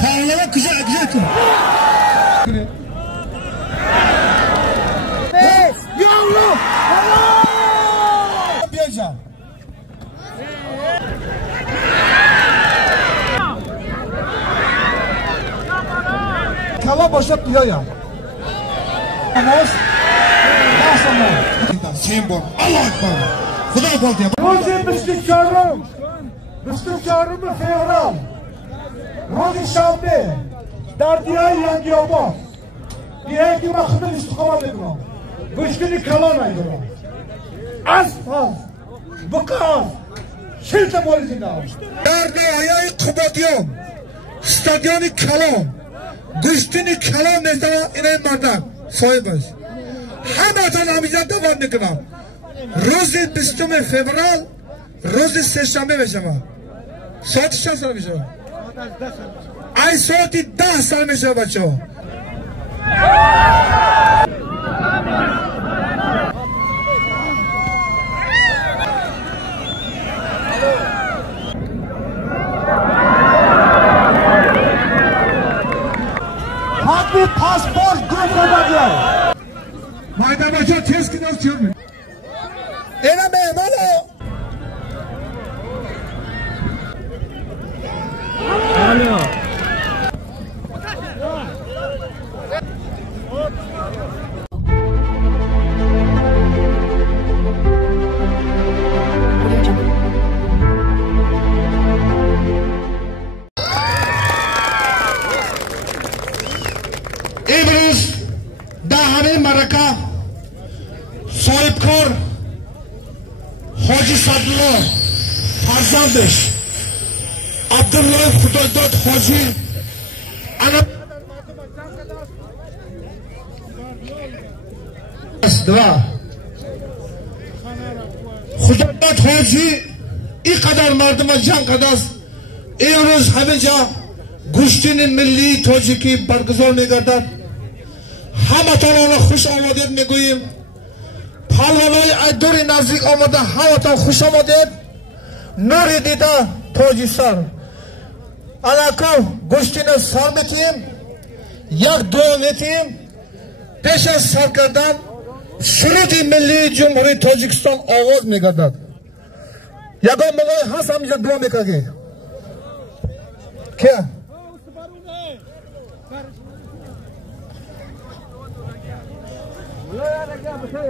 Tarlaya güzel kız. Yavrum! Yapacağım. Kala başa pilaya. Namaz. Sembol. Allah akbar. Xudo bol deyapman. Rozi bistichorim. Bistichorim fevral. Rozi shambe. Dardiyay Yangiobod. Diyaki vaqtida istiqomat ediram. Go'shtini kalolmaydilar. Asfalt. Buqoz. Shilta bo'lsinlar. Dardi oyay Qubotyom. Stadioni kalom. Go'shtini kalom mesela inen mardan. Soybaş. Hamatan amizat devam meکنم. روز 20 فوریه روز سه‌شنبه میشه. ساعت چند سال میشه؟ ای ساعت 10 سال میشه بچه‌ها. Hakkı pasport göstermediler. Mayda bachao tez kinas chyormi. Ena mehmano. Alo. امروز دهمین مرکه صاحبکار حاجی صدالله فرزندش عبدالله خداداد حاجی خداداد حاجی اینقدر مردم جنگ کردست امروز همه جا گوشتین ملی تاجیکی برگزار میگردد. همتان را خوش آمدید میگوییم. پهلوانای دور نزدیک آمده همتان خوش آمدید. نوری دیده تاجیستان. الکو گوشتین سر میتیم. یک دعا میتیم. پیش از سر کردن سرود ملی جمهوری تاجیکستان آواز میگردد. یگان ملای هست همینجا دعا میکنه. که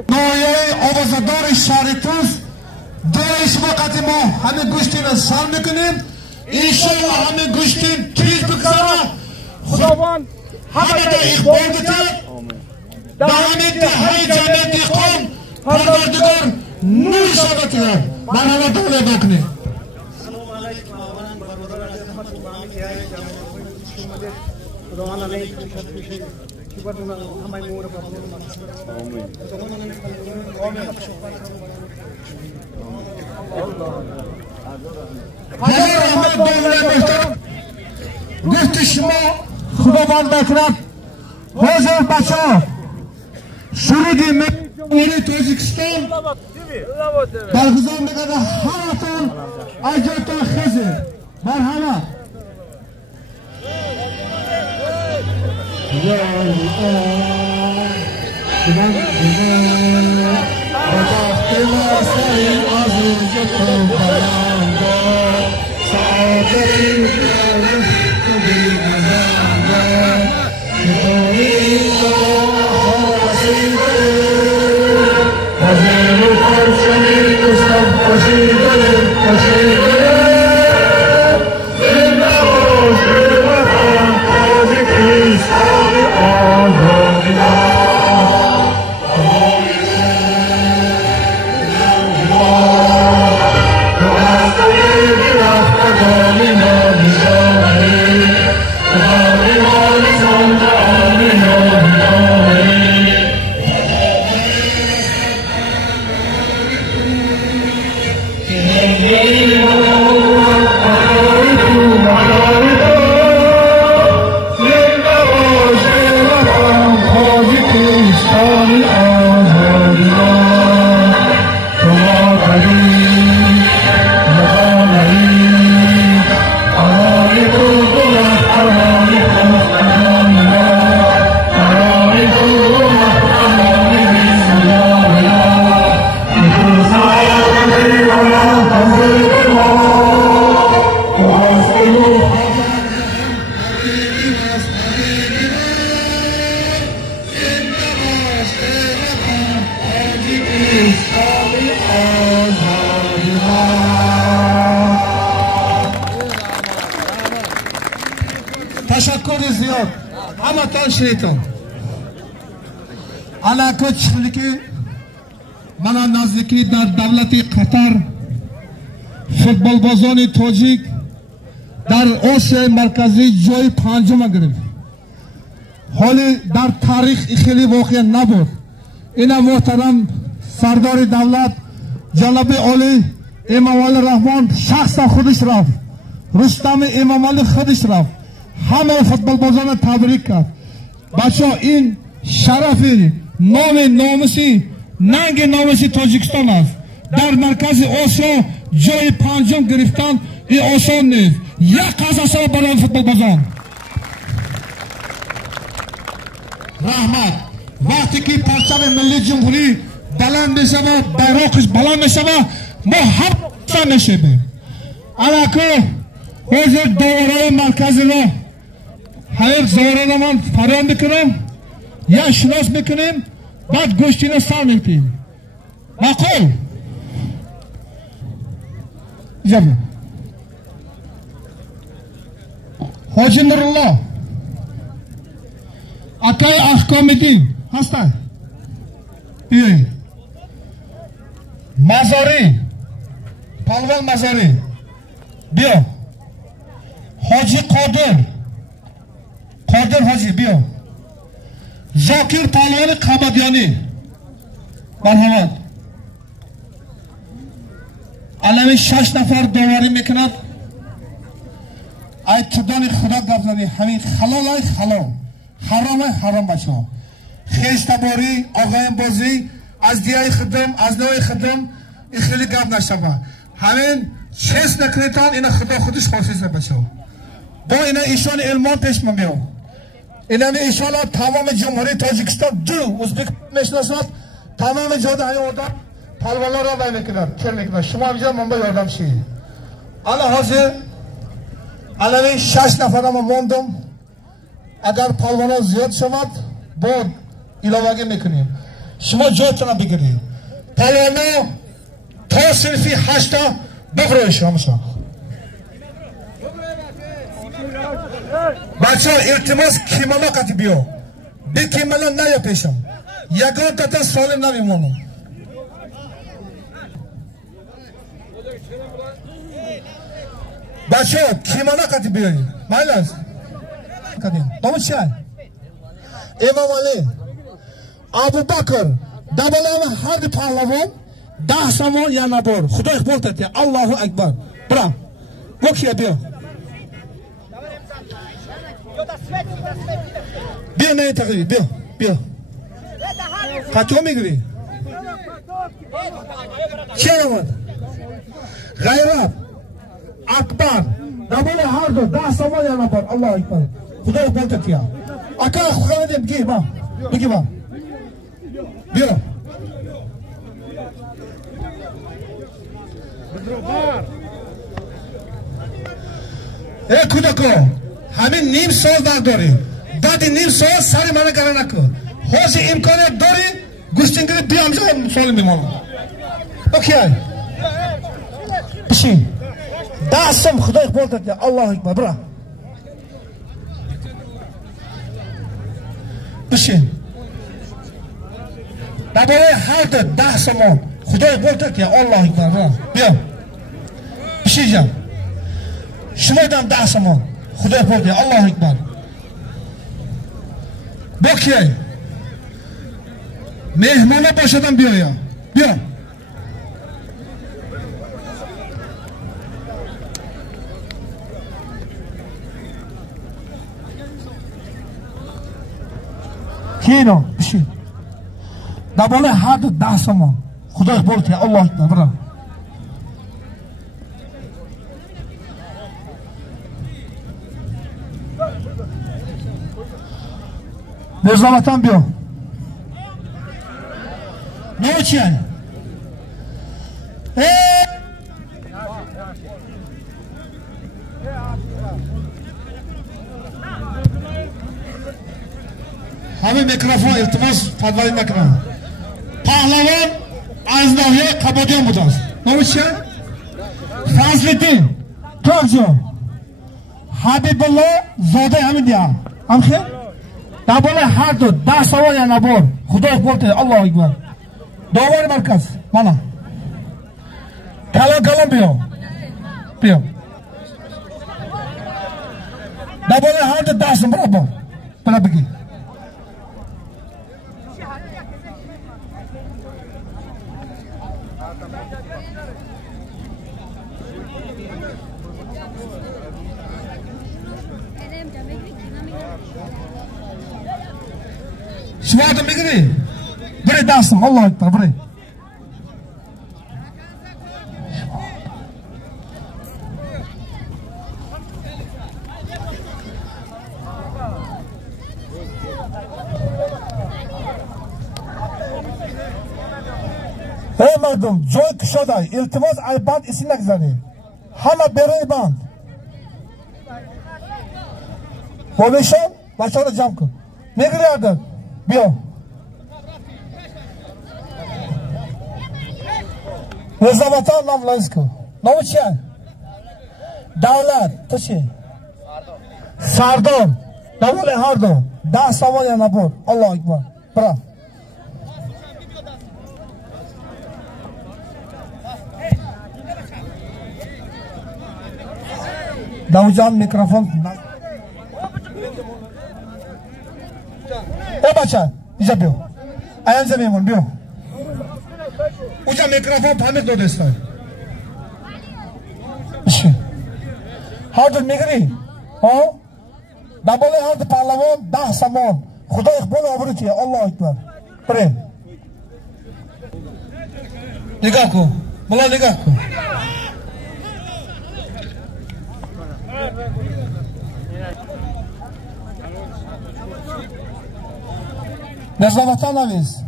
نایه آوازدار شهر توس دارش وقتی ما همه گوشتین سر میکنیم. انشالله همه گوشتین تیز بگذاره. خداوند همه دا اقبال بده. در همه دههای جمعه دیقان پروردگار نور ثابت کرد. مرحبا دوله بکنیم. حضور احمد دوله بهتر گفت شما خداوند بکرد. حضور بچه ها سرودی ملی تاجیکستان برگزار میگرده. همتون اجرتان خیزه. مرحبا. ziyod hammaton shayton alako chiqliki mana nazdiki dar davlati Qatar futbolbozoni tojik در آسیای مرکزی جای پنجم گرفت. حالی در تاریخ خیلی واقع نبود. این محترم سردار دولت جناب عالی امام علی رحمان شخصا خودش رفت. رستم امام علی خودش رفت. همه فوتبال بازان تبریک کرد. بچه این شرفی نام ناموسی ننگ ناموسی تاجیکستان است. در مرکز آسیا جای پنجم گرفتن این آسان نیست. یک قصص برای فوتبال بازان. رحمت وقتی که پرچم ملی جمهوری بلند میشه و بیرقش بلند میشه ما هم سن نشیم. علاقه حضور دوره مرکزی را هر زوره من فرام میکنم یا شناس میکنیم بعد گوشتی را سر میکنیم. معقول جمع حاجی نورالله اکای احکام دین هستن بیایی مزاری پالوان مزاری بیا حاجی قادر حاجی بیا زاکر پالوان قبادیانی مرحمت علمی 6 نفر داوری میکند ای چدانی خدا گفت زدی همین حلال ای حلال حرام ای حرام بچه ها خیشتباری آقایم بازی از دیای خدم از نوع خدم این خیلی گفت نشده همین چیز نکنیتان این خدا خودش حافظه بچه ها با این ایشان علمان پیش میام این ایشان تمام جمهوری تاجیکستان دو ازبک میشناسد تمام جاده های آدم پلوالا را بای میکنند کل میکنند شما همجا منبع یادم شید الان حاضر الان 6 نفر ما موندم اگر پلوانا زیاد شود با علاوه میکنیم شما جایتون بگیرید پلوانا تا صرفی 8 بخوره شما بچه ها التماس کیمانا کتی بیو بی کیمانا نیا پیشم یکان تا سالم نمیمونم بچه ها کیمانا کتی بیوید مایلاز کتیم دامو چی هست امام علی ابو بکر دبلان هر دی پهلوان 10 سامان یا نبار خدا اخبار تتی الله اکبر برا بکشی بیا بیا نه تقریبی بیا خطا میگیری چی آمد غیرت اکبر دبل هر دو 10 سامان یا نبار الله اکبر خدا اخبار تتی اکا خواهده بگی با بیا ای کودکو همین نیم سال داری بعد نیم سال سری منو گره نکن حوض امکانیت داری گوشتنگری بیام جا سال میمانم اوکی بشین دستم خدا اقبال دادی الله اکبر برا بشین درباره هر 10 سامان خدا اقبال دادی الله اکبر برا بیا بشین جان شما دم 10 سامان خدا اقبال دادی الله اکبر با کیه مهمانه باشدم بیا کینو بشین دباله هر 10 سامان خدا اقبال دادی الله اکبر برا نظامتان بیا نه چی هن همه میکروفون التماس فضایی میکنم پهلوان از ناحیه قبادیان بود است نه چی هن فضل الدین توجه حبیب الله زاده همین دیا Amxir? Dabole har do 10 savol yana bor. Xudo qo'rqdi. Allohu akbar. Dovar markaz. Mana. Kalan biyo. Biyo. Dabole har do 10 bor. Bana bagi. Şuadım begini. Bire dasım. Allahu ekber. Bire. Ey mardum, joy kushoday, iltimos ayband isimlar gizani. Hamma beri band. Pobeshon, bachora jamku. Megirardi. Biyo. Rezavatan namlazku. Nomi chi? Davlat, to'chi. Sardon. Davole hardo. 10 savol yana bor. Allohu akbar. Bravo. Davjan mikrofon. Bacha, ija biyo. Ayanza memon biyo. Uja mikrofon pamir do destan. İşte. Hardır migri. Ha? Dabole hardır pahlavan, 10 samon. Xudo iqbol obruti. Allohu akbar. Pre. Nigah ko. Bola nigah ko. Nezavatan aviz.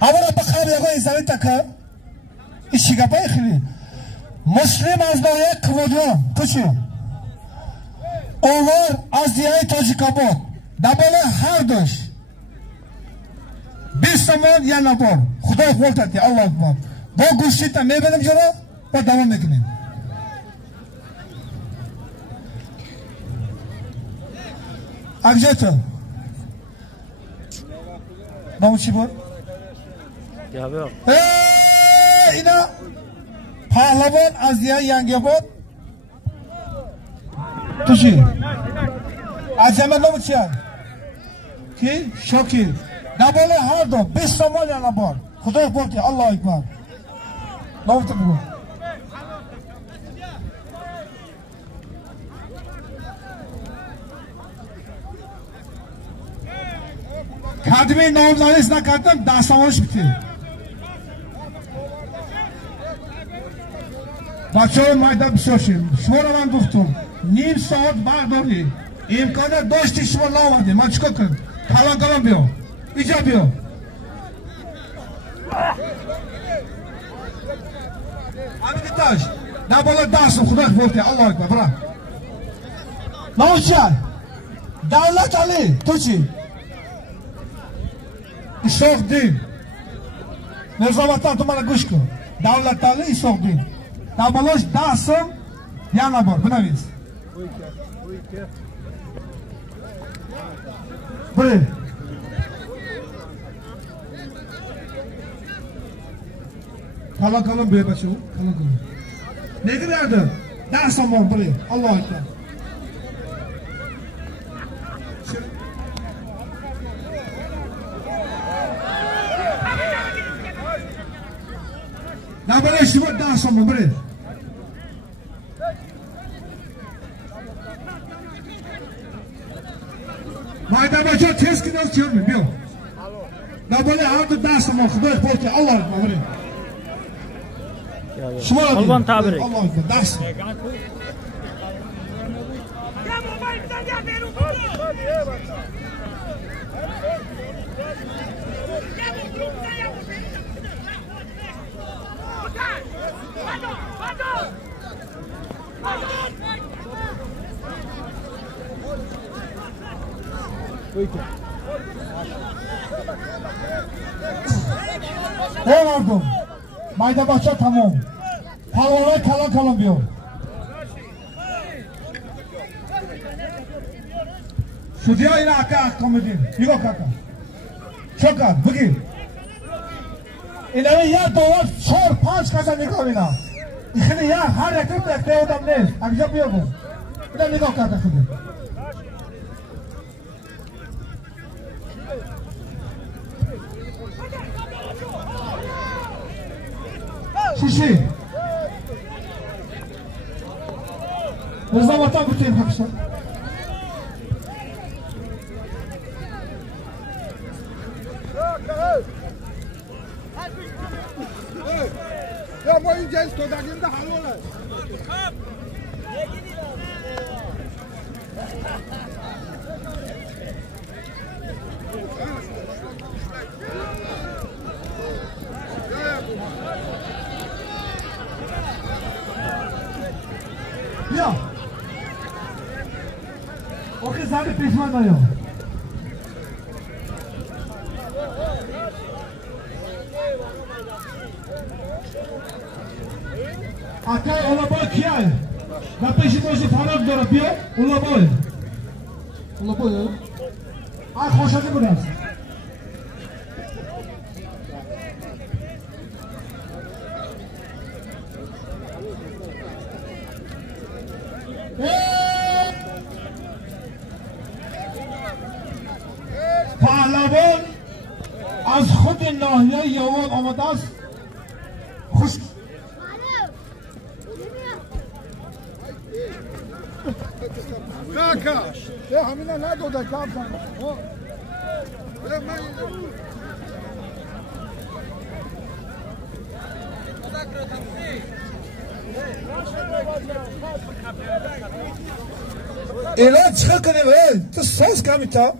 Havara bakar yago izari taka. İşiga baykhili. Muslim azdaya kıvırıyor. Kışı. Onlar Aziyayı Tojikabot. Dabole hardoş. Bir zaman yana bor. Xudo voltati. Allah akbar. Bu guşita ne benim jara? Bu devam edin. Akjata. Namuchi bor? Ya yok. Ina Pahlavan Aziya Yangabod. Tushi. Ajama namuchi. Ki Shokir. Dabole hardo 5 samol yana bor. Xudo qo'rqdi. Allohu akbar. Namuchi bu. Kadmi nomzodi isnakardim, dastavolish bitti. Bachov mayda bishoshim. Shoraman guftum. Nim soat bardori. İmkoniyat doshti shimo lavadi. Man chiko qildim. Kalan biyo. Ija biyo. Amitash. Dabala darsım Xudo qo'rqdi. Allohu akbar. Bra. Lavcha. Davlat Ali. To'chi. İsoqdin. Nezavatan tumana Gushko. Davlatali İsoqdin. Dabalosh dasım yana bor. Bunaviz. Bire. Kalın bir başı. Kalın. Ne giderdi? Dasım var bire. Allahu ekber. Dabale shimo dasam bre. Mayda bacho tez kinos chirmi biyo. Dabale hardo dasam Xudo qo'rqdi. Allohu akbar bre. Shimo Alban tabrik. Allohu akbar dasam. Ne vardı? Mayda bahçe tamam. Palvana kalan diyor. Sudya ina aka komedin. Niko kaka. Çokan bugün. İnanın ya doğal çor panç kasa niko bina. İkini ya her ekip ekte odam ne? Akşam yok bu. Bir de niko kaka şimdi. Şişi. Rıza vatan bütün hakşa. Ya bu این جنس تو داریم ده حلوله. Ya. O kız abi pişman oluyor. Akay olabol kiyay. Na peşi boşu falan doğru diyor. Olabol. Olabol. Ay hoşadı biraz. پهلوان از خود ناحیه یوان آمده است. خوش کاکا چه همینا نداده کام کن اینا چه کنیم تو ساز کمی تا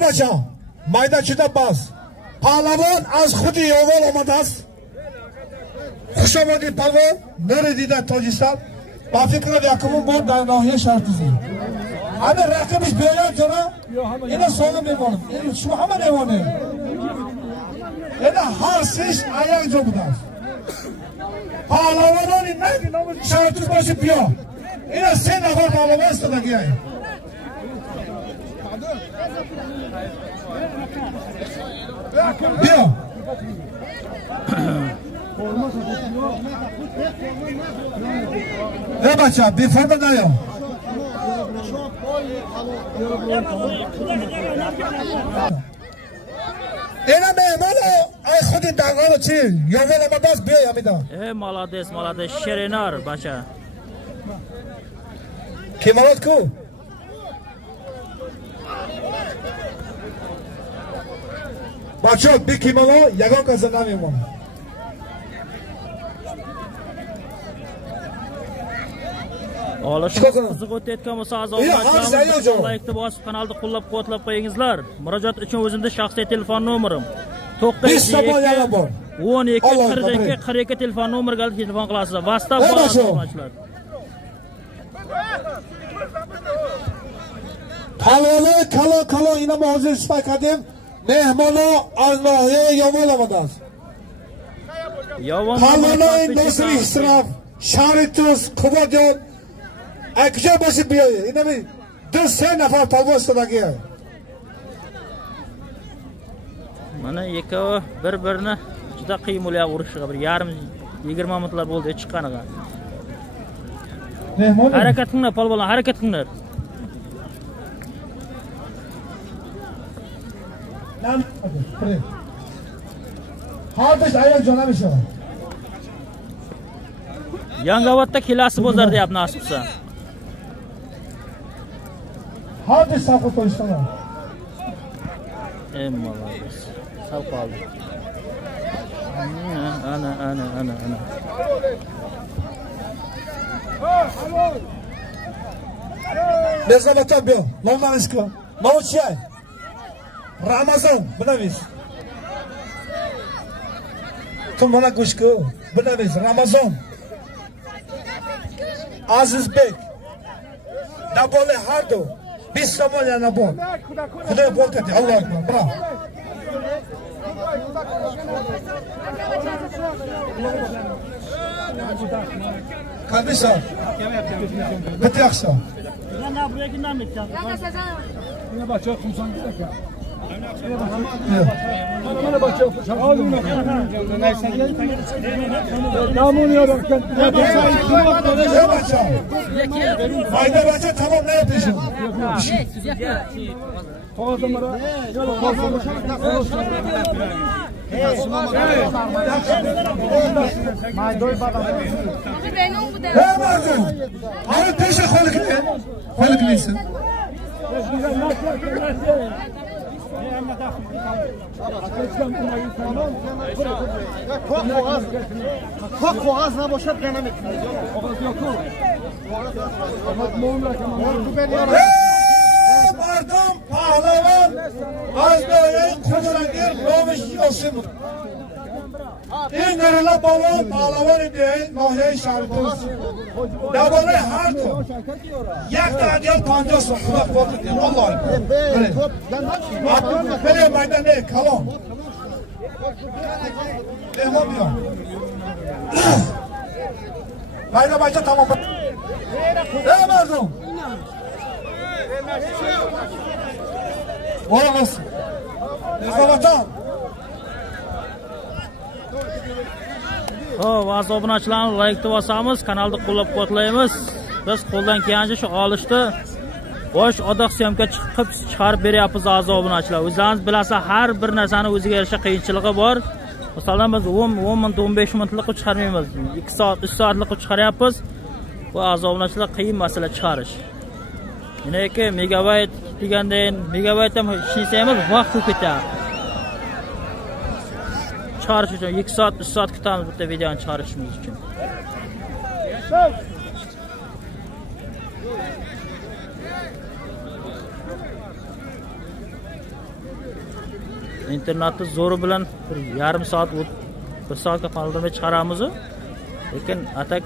بچه مایده چیده باز پهلوان از خود یوال آمده است. خوش آمدید پهلوان نره دیده تاجیستان با فکر یکمون بود در ناحیه شرطیزی همه رقمش بیاید جنا اینا سوال میمانم این شما همه میمانه اینا هر سیش ایک جا بوده است. پهلوانانی نگی نامش شرطیز باشه بیا اینا 3 نفر پهلوان استادگی هایی بیا ای بچه بی فرده نیا اینا مهمانو ای خودی درگاه چی یومن آمده است بیا یمیدا Молодец, молодец, Şerinar başa. Kemalot ku بچه بی کیمالو یگان کسی نمیمون Olishimiz qiziq o'tayotgan bo'lsa a'zolarimiz laykni bosib kanalni qo'llab-quvvatlab qo'yingizlar. Murojaat uchun o'zimning shaxsiy telefon nomerim 912 12 42 42 telefon nomeriga telefon qilasizlar. WhatsApp bo'lar. کلا اینا ما حاضر شما کردیم مهمانا از ناحیه یومال آمده است. پهلوانای ناصر اسراف شهرتوس کوباجان اکجا باشید بیایید اینا می 2-3 نفر پهلوان استادگی هست. Mana ikkovi bir-birini juda qiyin bo'lyapti urishga. Bir yarim 20 minutlar bo'ldi chiqqaniga. Harakat qilinglar polvonlar, harakat qilinglar. Hozir ayol jo'namishi. Yangiobodda kelasi bozor deyapti nasib qilsa. Hozir saqib qo'yishdan. Молодец. Sal qoldi. Ana. Nezavata bio, Lomnamisko. Молчай. Ramazon, bilamiz. Kim bana qo'shku? Bilamiz, Ramazon. Azizbek. Nabole Hardo. Biz Somalia nabol. Xudoy bo'lkati, Alloh akbar. Bravo. Kalbisa. Bitti yaksa. Ben buraya kimden mi gideceğim? Yine başa kumsan gidelim ya. Yine başa kumsan. Damunuya bakın. Ne başa? Fayda başa tamam ne yapıyorsun? Kovazımara. Ne vardın? Abi peşe kolik neysin? Koğaz ne boşalt gene mi? Mardum pahlavan az böyle kuşakir loviş yosun. İngirla balon pahlavan idi nohye şartız. Dabone harto. Yakta diyor panca sokak vakit diyor. Allah'ım. Böyle maydan ne kalon. Ne oluyor? Mayda başta tamam. Ne mardum? Olamaz. Nezavatan. Xo'p, aziz obunachilarimiz, like deb bosamiz, kanalni qo'llab-quvvatlaymiz. Biz qo'ldan kelgancha shu olishni bosh odoq syomka chiqarib beryapmiz aziz obunachilar. O'zingiz bilasiz, har bir narsani o'ziga yarasha qiyinchiligi bor. Masalan, biz 10 minut, 15 minutlik qilib chiqarmaymiz. 2 soat, 3 soatlik qilib chiqaryapmiz. Bu aziz obunachilar qiyin masala chiqarish. Meniki megabayt degandan megabayt ham ishlaymiz, vaqt ko'p ketadi. Chiqarish uchun 2 soat, 3 soat kutamiz bitta videoni chiqarishimiz uchun. Internetni zo'ri bilan 1,5 soat, 1 soatga qoldirmay chiqaramiz. Lekin atak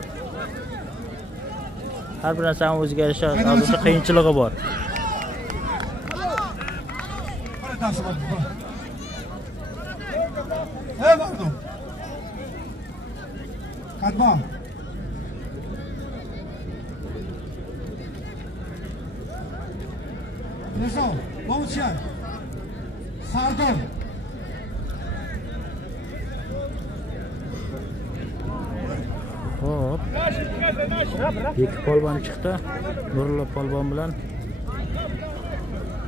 har bir narsani o'ziga yarasha o'sha qiyinchiligi bor. Ne vardı? Kadma. Neso, Boğuşan. Sardar. Hop. Ikki polvon chiqdi. Nurullo polvon bilan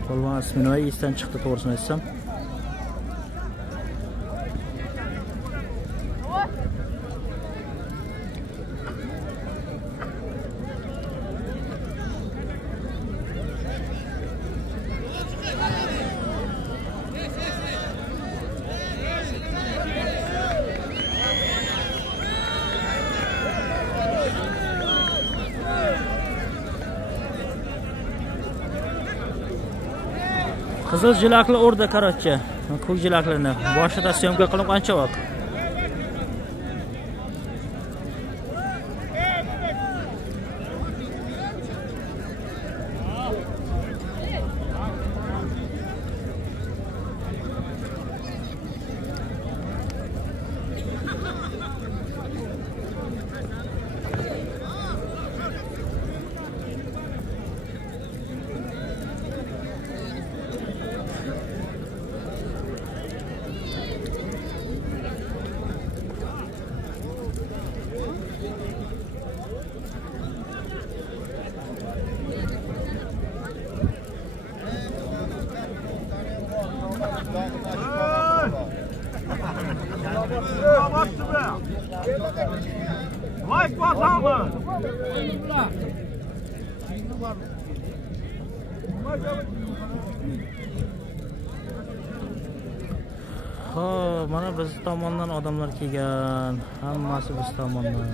polvon Isminoy esdan chiqdi, to'g'risini aytsam. Qizil jilakli o'rda karochi. Ko'k jilaklarini boshida syomka qilib qancha vaqt? Ha, mana biz tomondan odamlar kelgan. Hammasi biz tomondan.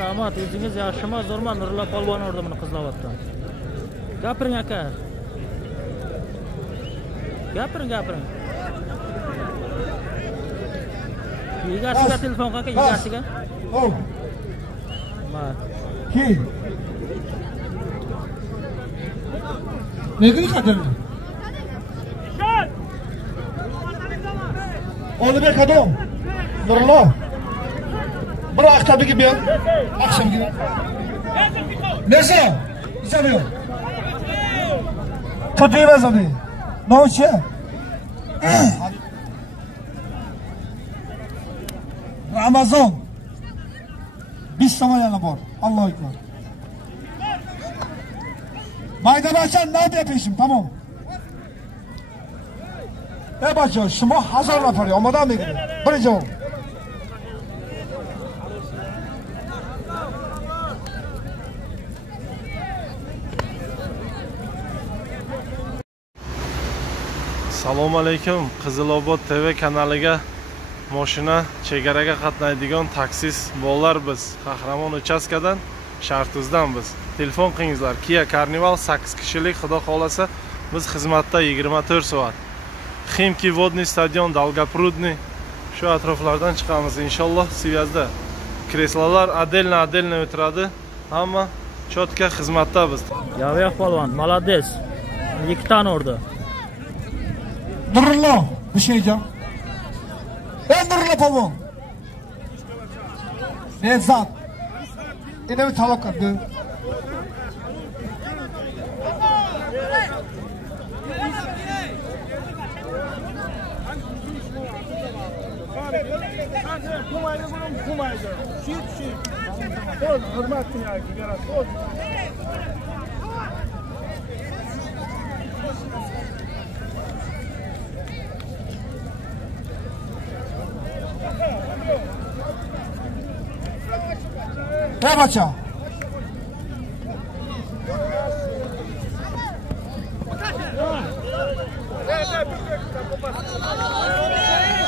Rahmat, o'zingiz yaxshimi, zo'rmi? Nurullo polvon o'rda buni qizlayapti. Gapiring aka. Gapiring. Egasiga telefon qilgan, egasiga. Oh. Ma. Kim? Nega qadrdin? Olibek adam. Nurullo. Bir aktabiga ber. Akşamga. Nesa? İçemiyor. Tutayım abi. Ne olacak? Ramazan. Biz samayana bor. Allahu ekber. Maydan açan ne yapıyor peşim? Tamam. Ne bakıyor? Şuma hazır yapar ya. Amadan mı gidiyor? Birinci ol. Assalomu alaykum. Qizilobod TV kanaliga mashina chegaraga qatnaydigan taksist bolalar biz. Qahramon uchastkadan Shartuzdan biz. Telefon qilingizlar. Kia Carnival 8 kishilik, xudo xolasa biz xizmatda 24 soat. Ximki Vodniy stadion, Dolgoprudniy shu atroflardan chiqamiz inshaalloh. Svyazda kreslolar отдельно o'tiradi. Hamma chotka xizmatda biz. Yavya polvon, молодец. 2 tane orada. Nurullo, bir şey diyeceğim. Ben Nurullo polvon. Nevzat. Yine bir talak attı. Ne yapacağım?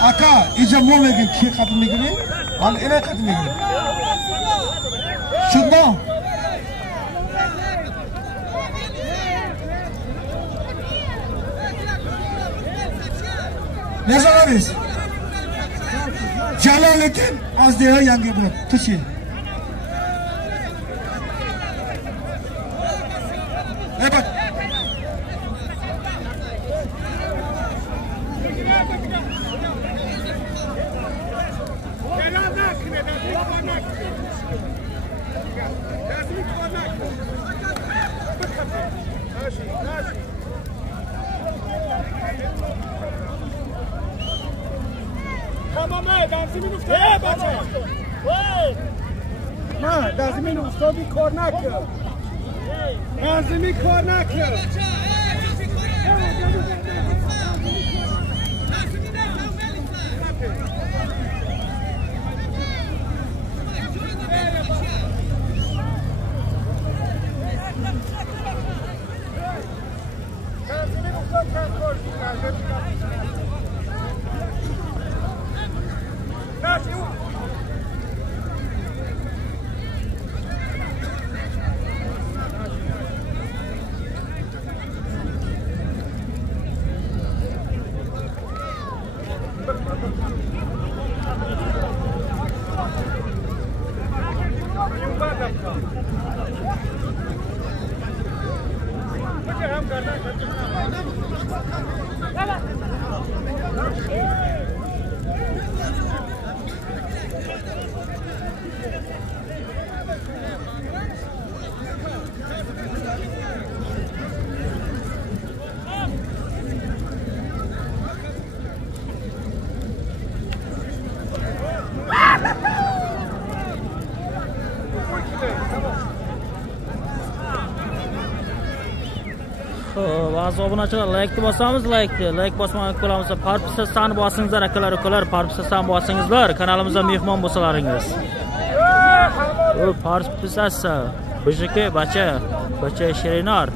Aka, iyice mol edin ki kadını gibi. Al ele kadını gibi. Şunda. Ne zaman biz? Celalettin az diye yange bırak. Tuşi. Evet. Tamam, dersimin ustadı. Ne? Dersimin ustadı kor nakı. Dersimin kor nakı. Dersimin ustadı kor. Bazı obunachilar like bosamiz, like bosmagan ko'lamizda parpisa sani bosingizlar akalar ukalar, parpisa sani bosingizlar, kanalimizga mehmon bo'lsalaringiz. O parpisasi bujiki bacha shirinar.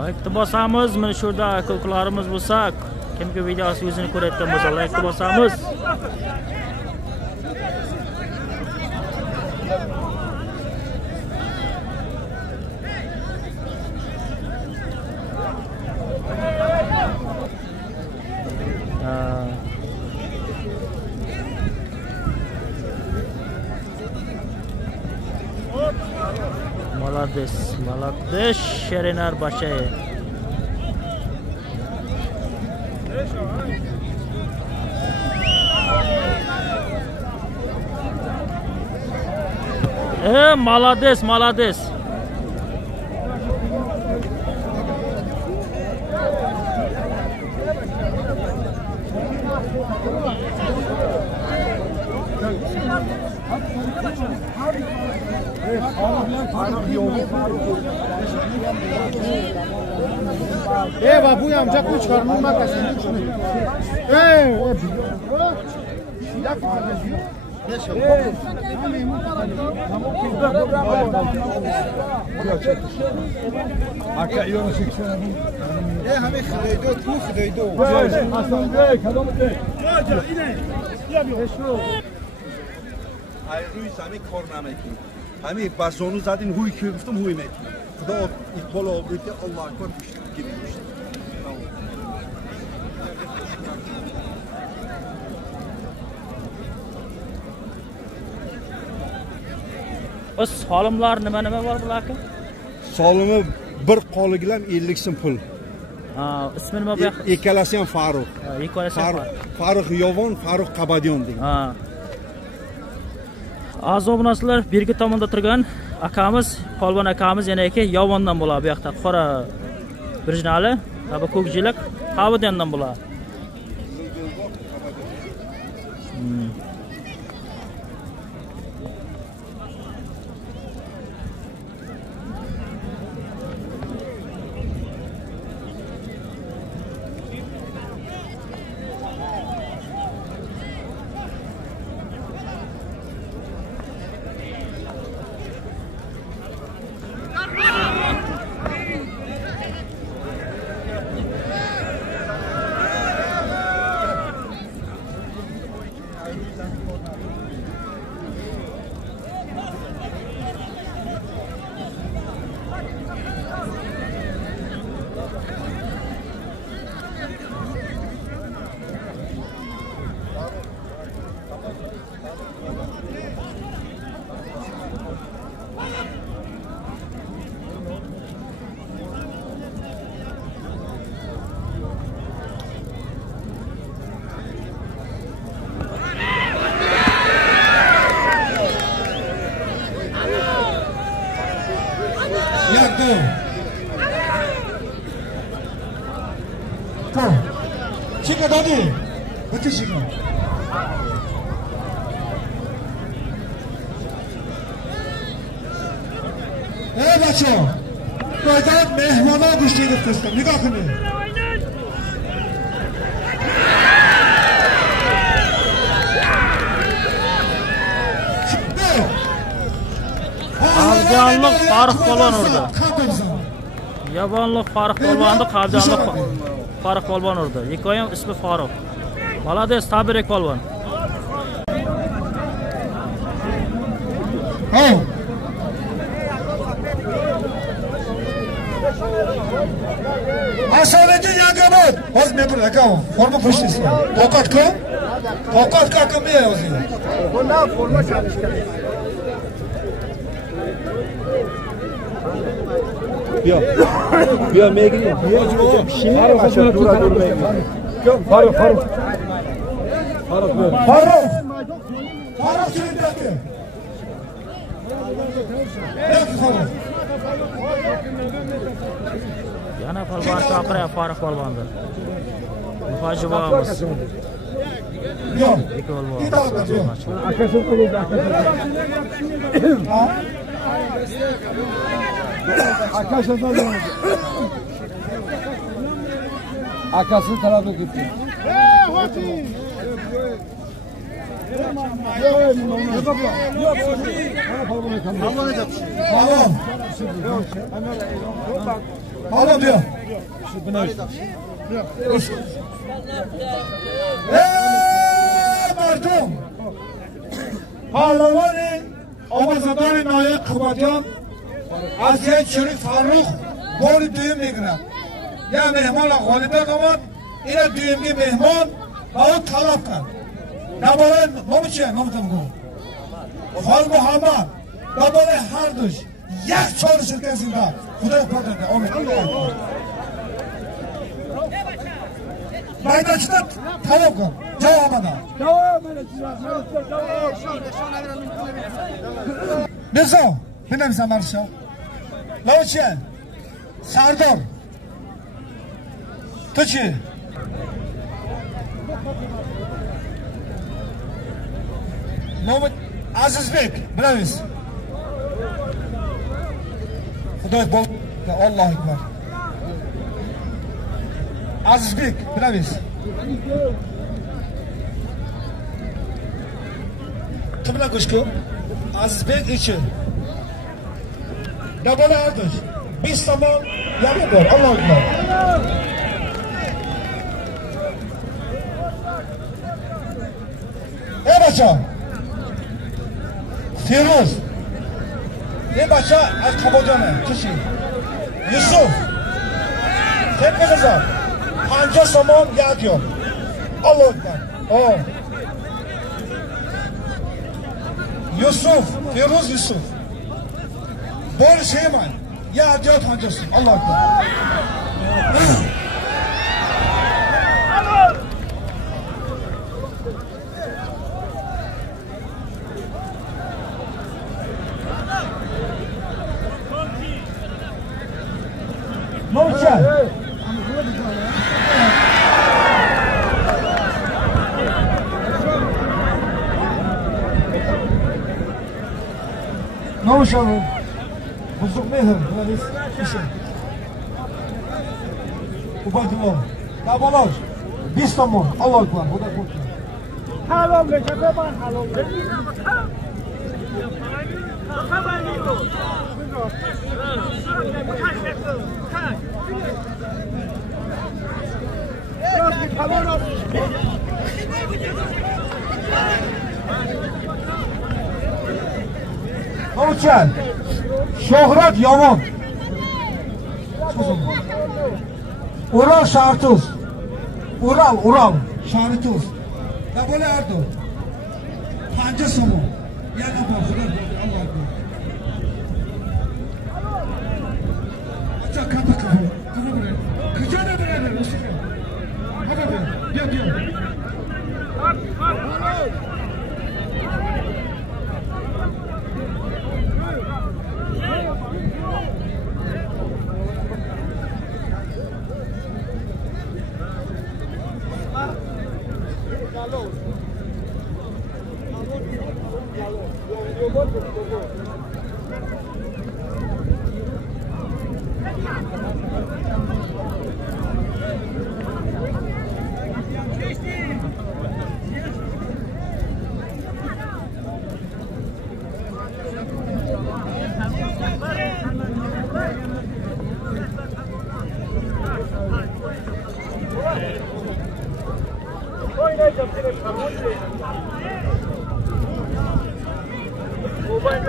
Like bosamiz, mana shurda ko'klarimiz bo'lsa, kimki videosi o'zini ko'rayotgan bo'lsa, like bosamiz. Молодец, Шеринар Башай. Молодец. Babu amca kuş karnına kaçın. روی زمین کار نمیکنیم. همین بازونو زدین هوی که گفتم هوی میکنیم. خدا بالا آورد که الله اکبر گیری میشه. O solimlar nima bor bularga? Solimi bir qoligilam 50 so'm pul. ismi nima bu yoqda? Ikkalasi ham Farruh. Ikkalasi Farruh Yovon, Farruh Qabadiyon degan. Aziz obunachilar, bergi tomonda turgan akamiz, Polvon akamiz yana Yovondan bo'ladi bu yoqda. Qora Birjinali, bu ko'kjilik Qabadiyondan bo'ladi. Chica Dodi, bitti chica. Bachcha, to'yda mehmonlar go'shti yig'ibdi, nikoh qildi. Qabdiyonlik Farruh Polvon urdi. Yovonlik Farruh Polvonni Qabdiyonlik Farruh Polvon urdi. Hikoyam ismi Farruh. Молодец, tabrik Polvon. Asolatli Yangiobod. Hozir men bir aka forma qo'shishsiz. Toqatku? Toqatku akamga yozing. Bundan forma chalishgan. Biyo megini. Farruh. Chempionati. Yana Polvon chaqiryapti Farruh Polvonni. Muhojibamiz. Yo'q. Akasını talep etti. Tamam diyor. Mardum. Pahlavanın Amazadari Nayak Qabadiyon Aziyat Şerif Farruh bori düğüm megine. Ya mehmanla g'oliblar qilib, ina düğümge mehmon va u talab qil. Nabola momiche nomtamgo. Xol Muhammad, nabola hardush. Yak chori shirkasida. Xudo qadrida. Amin. Maydonchida talab qil. Javobada. Mirzo, menam Samarsho. Lavchen. Sardor. Tuchi. Nomad Azizbek, bilamiz. Xudoy bol. Allohu akbar. Azizbek, bilamiz. Kim bilan qo'shku? Azizbek ichi. Dabola ardosh. 5 tomon yarim bor. Allohu akbar. Bachcha. Feruz. Bachcha Al-Qabodiyoni, kishi. Yusuf. Sen qo'shasan. 50 somon yo'q. Allohu akbar. Oh. Yusuf, Feruz Yusuf. Bol Şeyman. Ya diyor 50. Allohu akbar. Novchan. Novchan. Buzuk mehr. Ubaydullah. Kabalaj. 20 tomon. Alloh akbar. Xudo qo'rqsin. Halol lekin ben halol. Novchan. Shohrat yomon. Ural Shartuz. Ural Shartuz. Kabul ardu. 50 so'm. Yana bor Xudo Alloh akbar. Acha kata qildi. Qani bilan. Qachon beradi o'sha? Hadi gel.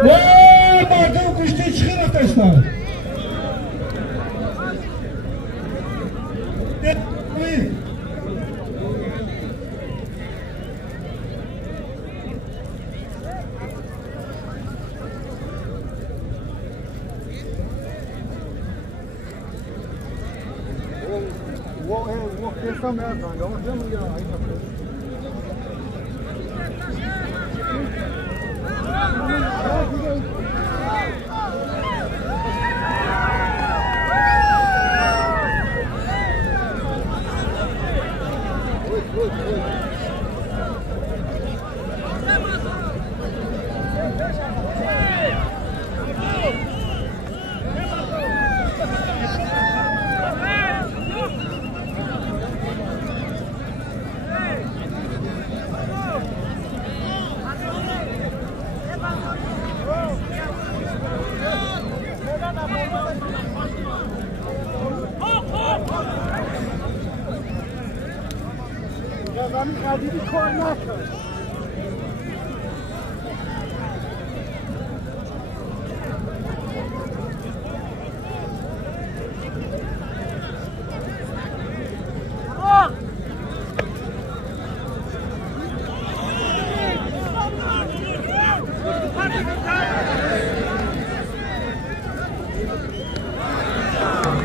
Vay mardum kuşta çıkın arkadaşlar.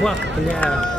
Wah, ya.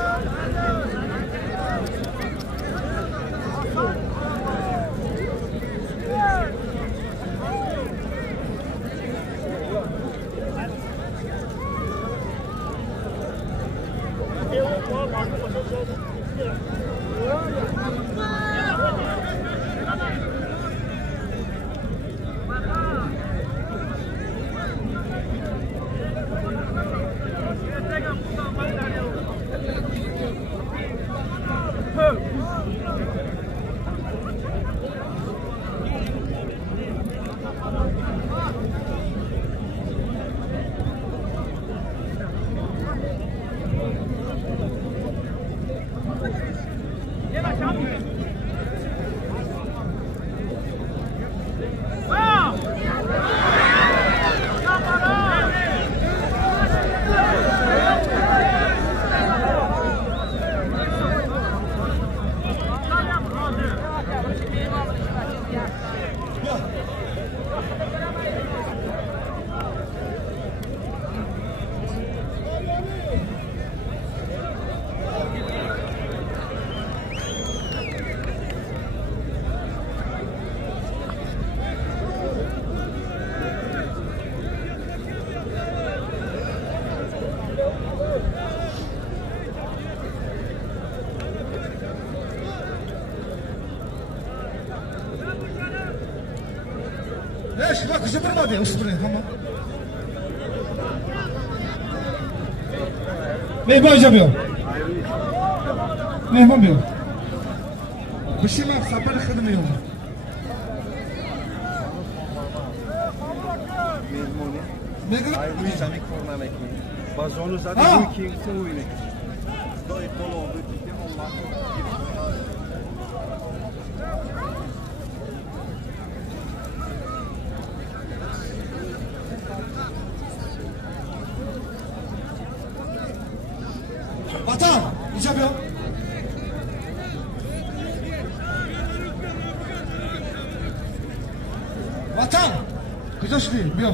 Kışı durmadı, ısıtırıyor, tamam. Mehman yapıyor. Mehman yapıyor. Bir şey var, sapını kırmıyor. Mehmoni? Ay, bu sami kornam ekmeği. Bazonu zaten bu iki gitsin bu yemek. Doyup dolu olduğu için Allah. Vatan, iş yapıyor. Vatan, kıca şimdi, biliyor.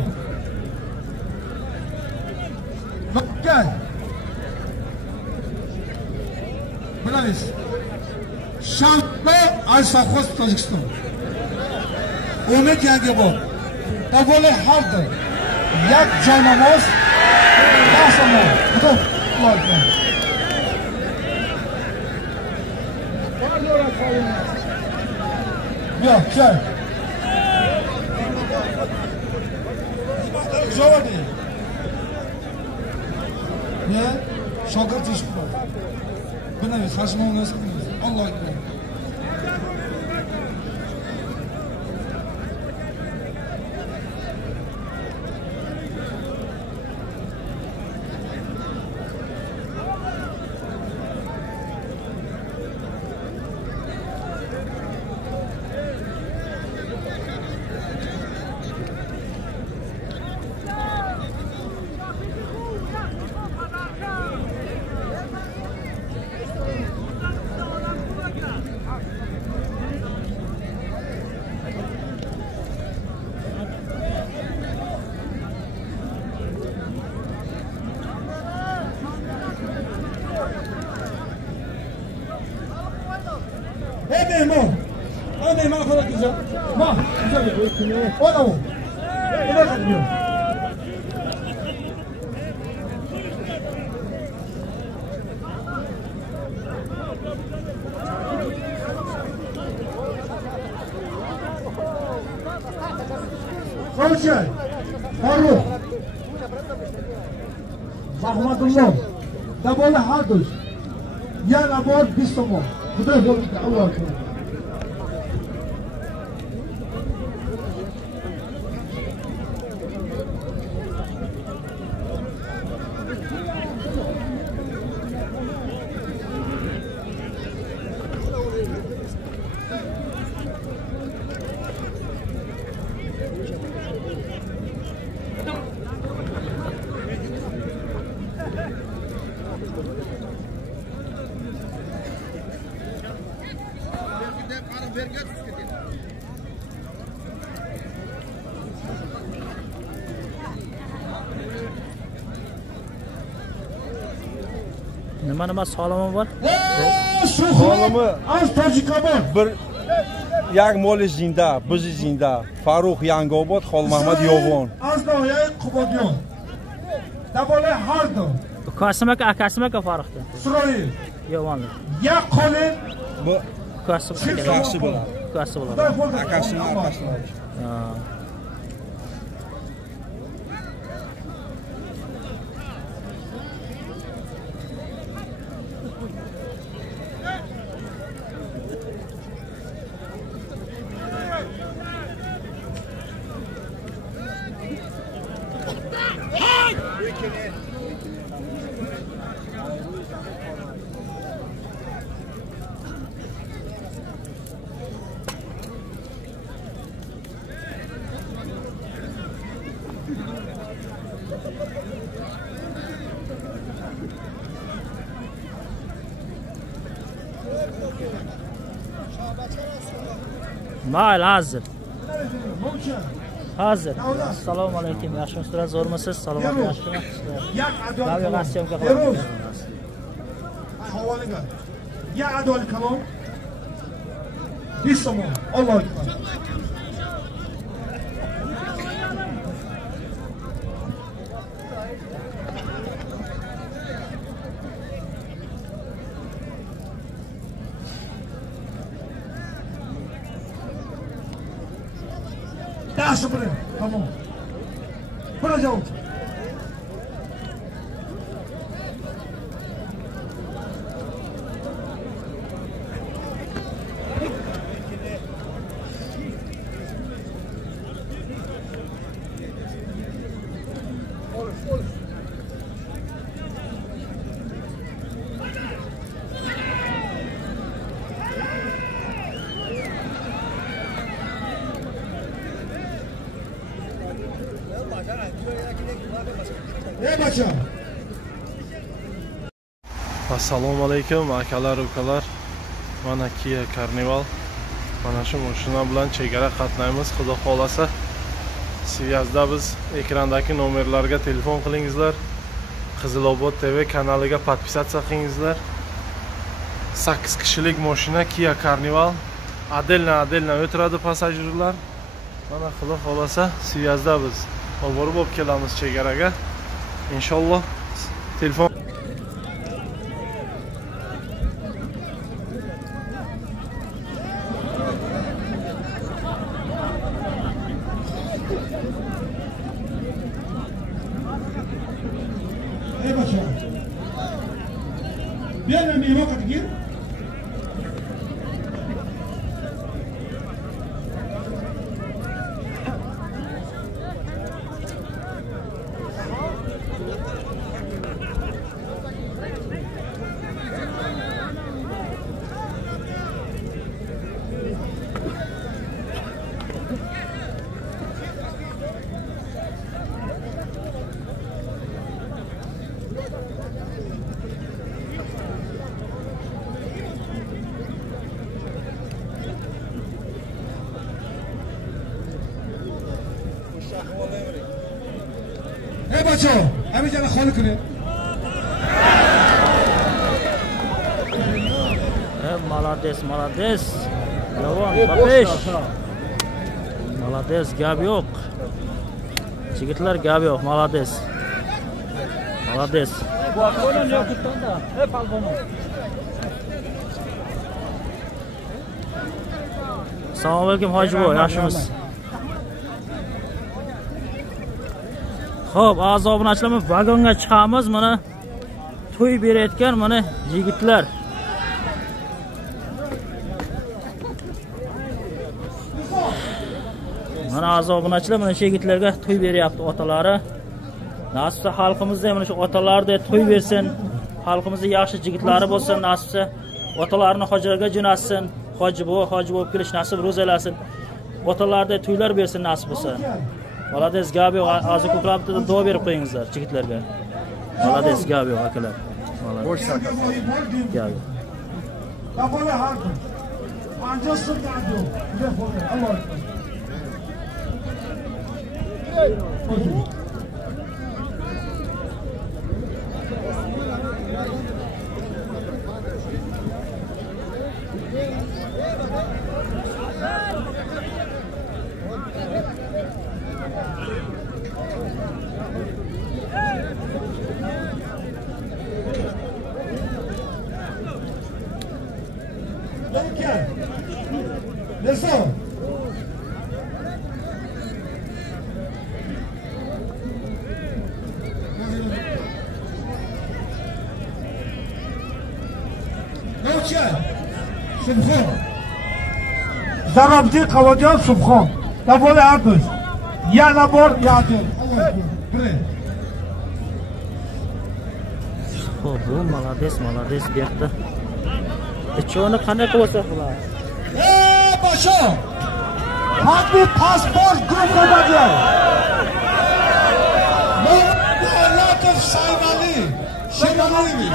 Gel. Bilamiz. Şartlı Al-Safhoz Tojikiston. Umid yangi bor. Davoli hardi. Yak joy namoz. Dasamo. Xudo ularga. Yok, gel. Javob ber. Ne? Şogird ish qiladi. Buni xashmongas qilamiz. Alloh akbar. Mehmon. Ana mehmon qo'yib kelgan. Ma, güzel. Ona o. Nima qildi? Qo'ychi. Farruh. Rahmatulloh. Davoli hardosh. Yana bor 20 so'm. Xudo yo'lida Alloh akbar. Nima solimi bor? Solimi az tojika bor. bir yak moli zinda, bizi zinda. Farruh Yangobod, Xolmahmad Yovon. Az noya Qubodyon. Davoli hardo. Ukasimak Farruhda. Isroil. Yovonlik. Ya qolin. Bu Ukasi yaxshi bo'ladi. Ukasi bo'ladi. Akasining arkasida. Mayli, hozir. Assalomu alaykum. Yaxshimisizlar, zo'rmisiz? Salomat, yaxshimi? Yak adol. Navigatsiyamga qo'yib. Havolinga. Ya adol kalom. 20 so'm. Alloh akbar. Yaxshi birin. Tamam. Bırakacağım. Assalomu alaykum akalar ukalar. Mana Kia Carnival. Mana shu mashina bilan chegara qatnaymiz. Xudo xolasa Siyazda biz ekrandagi nomerlarga telefon qilingizlar. Qizilobod TV kanaliga podpisatsiya qilingizlar. 8 kishilik mashina Kia Carnival. Adelna o'tiradi passajirlar. Mana xudo xolasa Siyazda biz oborib olib kelamiz chegaraga. İnşallah telefon Ey başa. Bir an bir vakit gir. Ey bacho, hami jana xoli kuni. Молодец. Yavon, babesh. Молодец, gap yo'q. Yigitlar gap yo'q, молодец. Assalomu alaykum hojibo, yaxshimiz? Xo'p, aziz obunachilar, vagonga chiqamiz. Mana to'y berayotgan mana yigitlar. Mana aziz obunachilar, mana shu yigitlarga to'y beryapti otalari. Nasibsa xalqimizda mana shu otalarga to'y bersin, xalqimizda yaxshi yigitlari bo'lsin, nasibsa otalarini hojilarga jo'natsin, hoji bo'lib kelish nasib ro'zalasin. Otalarga to'ylar bersin nasib bo'lsa. Молодец, gap yo'q, aziz ko'plab duo berib qo'yingizlar yigitlarga. Молодец, gap yo'q akalar. Молодец. Gap yo'q. Kafalı harbi. Ancasın dağdı. Allah Nelson. Novcha. Subhon. Zarabdi Qavodiyon Subhon. Davoli Ardosh. Yana bor yadir. Xo'p, bu молодец bu yoqda. Ichoni qanday qilsa bular? Başa. Haddi pasport grupadagilar. Davlatov Saymali Sheraliyevich.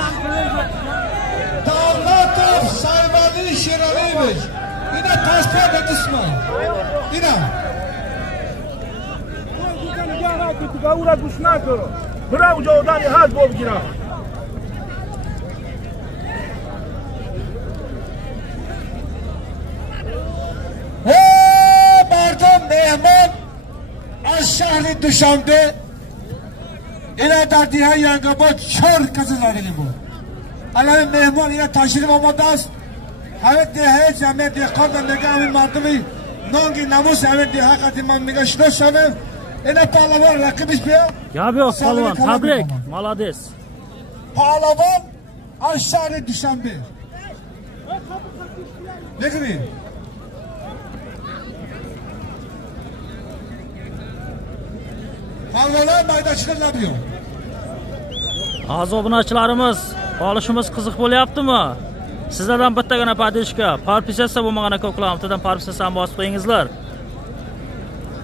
Davlatov Saymali Sheraliyevich. Ina pasport etismi? Ina. Gaura Gusnako. Bravo jodan hal bo'lib gira. Mehman az şehri Dushanbe ila dar diha Yangobod chor qizilariga bu. Alay mehmon ila tashrif omadas. Havet diha jamiyat dehqon nega amin mardumi nongi namus havet diha qatiman mega shnoshamen Yine pehlivan rakip istiyor. Gap yo'q, polvon. Tabrik. Молодец. Pehlivan aşağı Dushanbe. Ne gibi? Pehlivanlar maydachilar yapıyor. Aziz obunachilarimiz, olishimiz qiziq bo'lyaptimi? Sizlardan bittagina podishka, parpisatsiya bo'lmagan ko'klamtidan parpisatsiyani bosib qo'yingizlar.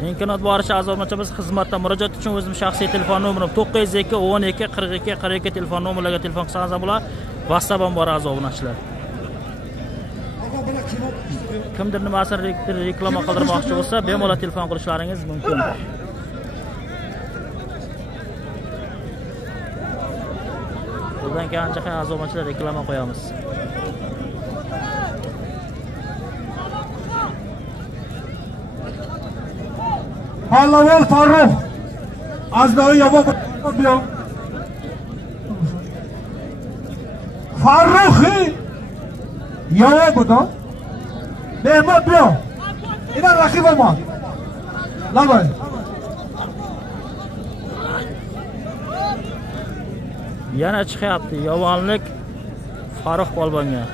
Imkoniyat boricha aziz obunachilarimiz xizmatda murojaat uchun o'zim shaxsiy telefon nomerim 902 12 42 42 telefon nomerlariga telefon qilsangiz bo'ladi. WhatsApp ham bor aziz obunachilar. Kimdir nimasini reklama qildirmoqchi bo'lsa, bemalol telefon qilishlaringiz mumkin. Buradan keyin ancha aziz obunachilar reklama qo'yamiz. Pehlivan Farruh Azdoyi yomon bilan Farruhi yomon budo mehmon bilan ina raqib olmadi labay Yana chiqyapti yomonlik Farruh polvonga.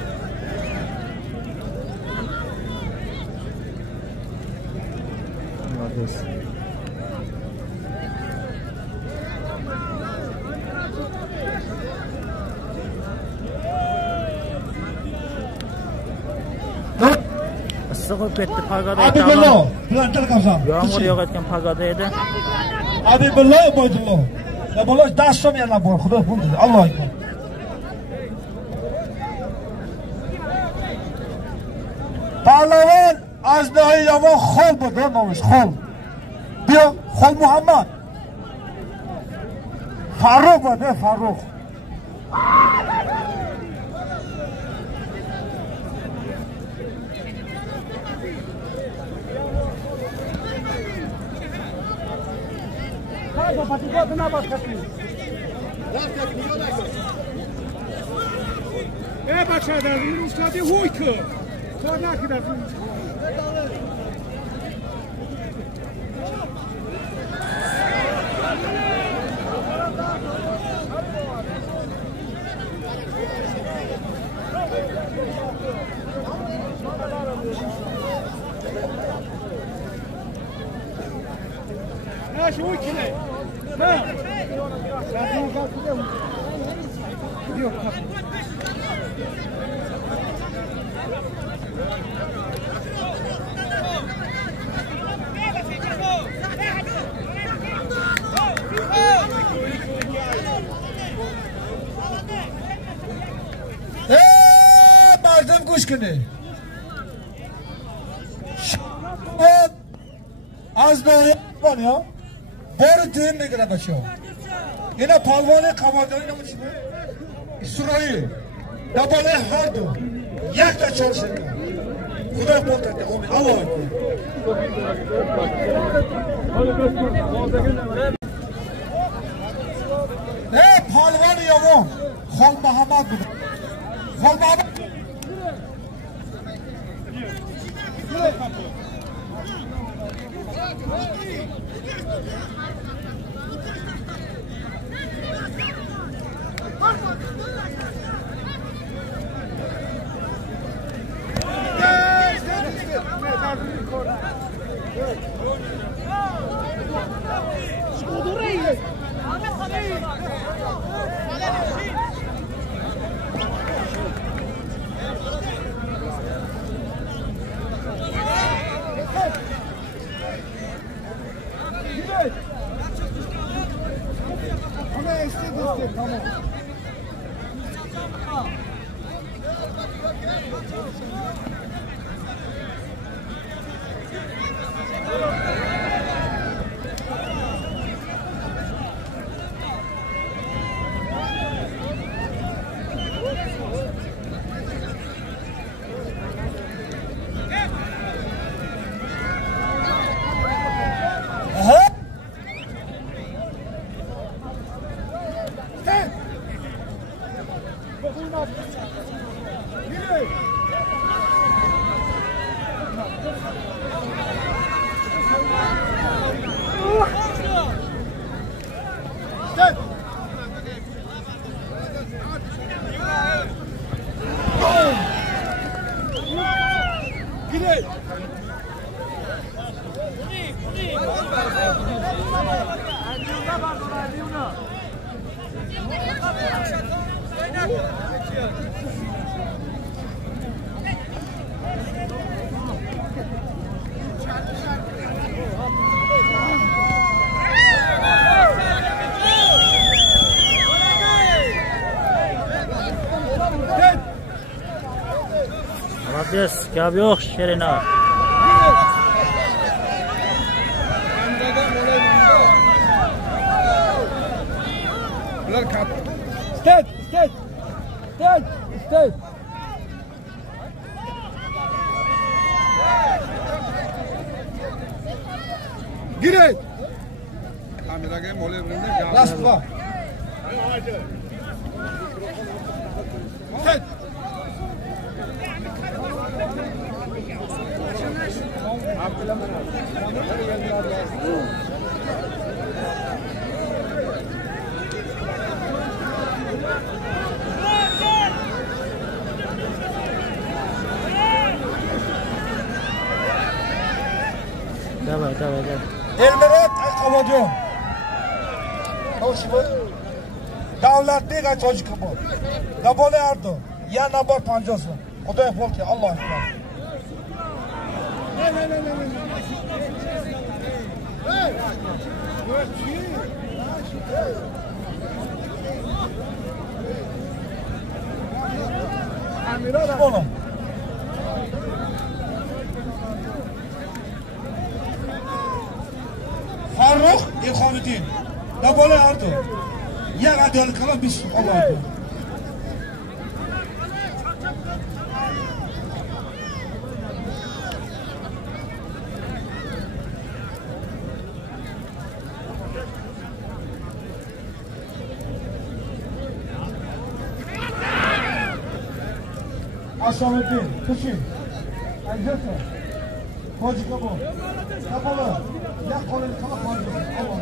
Issiq ketdi pagoda edi. Abdullo bilan tarqamsam. Yomg'ir yog'ayotgan pagoda edi. Abdullo Boydullo. Ya bola dastom yana bor, xudo bo'ldi. Alloh akbar. Pehlivan Azdoyi yomon xol bo'ldi, nomus xol. Bu Xol Muhammad. Farruh bo'ldi, Farruh. بچه در این استادی هوی که کار نکرد نه شوی کنه نه Mardin kuş günü. Az da var ya. Boru düğün ne kadar başıyor. Yine palvanı kamadını ne mı? İsrail. Dabalı hardo. Yak da çalışıyor. Kuda portadı. Allah ne palvanı yavan. Xol Muhammad bu. Xol Muhammad. Молодец, gap yo'q, Sherina. Stay. Girin. Kameraga mola birinda Last one. Stay. Давай. Elmirod Avodion. Hoşbu. Davlatli va tojiki bor. Dabole ardo. Yana bor 50 so'm. Xudoy bo'lki, Alloh akbar. Bunu. Farruh İlhamuddin. Dabole ardo. Ya radyolı kalan biz Alloh akbar. Asamettin, Kuşin, Aycısı, Koca Kabu, Kapalı, ya kolunu kala koyuyorsun, Allah.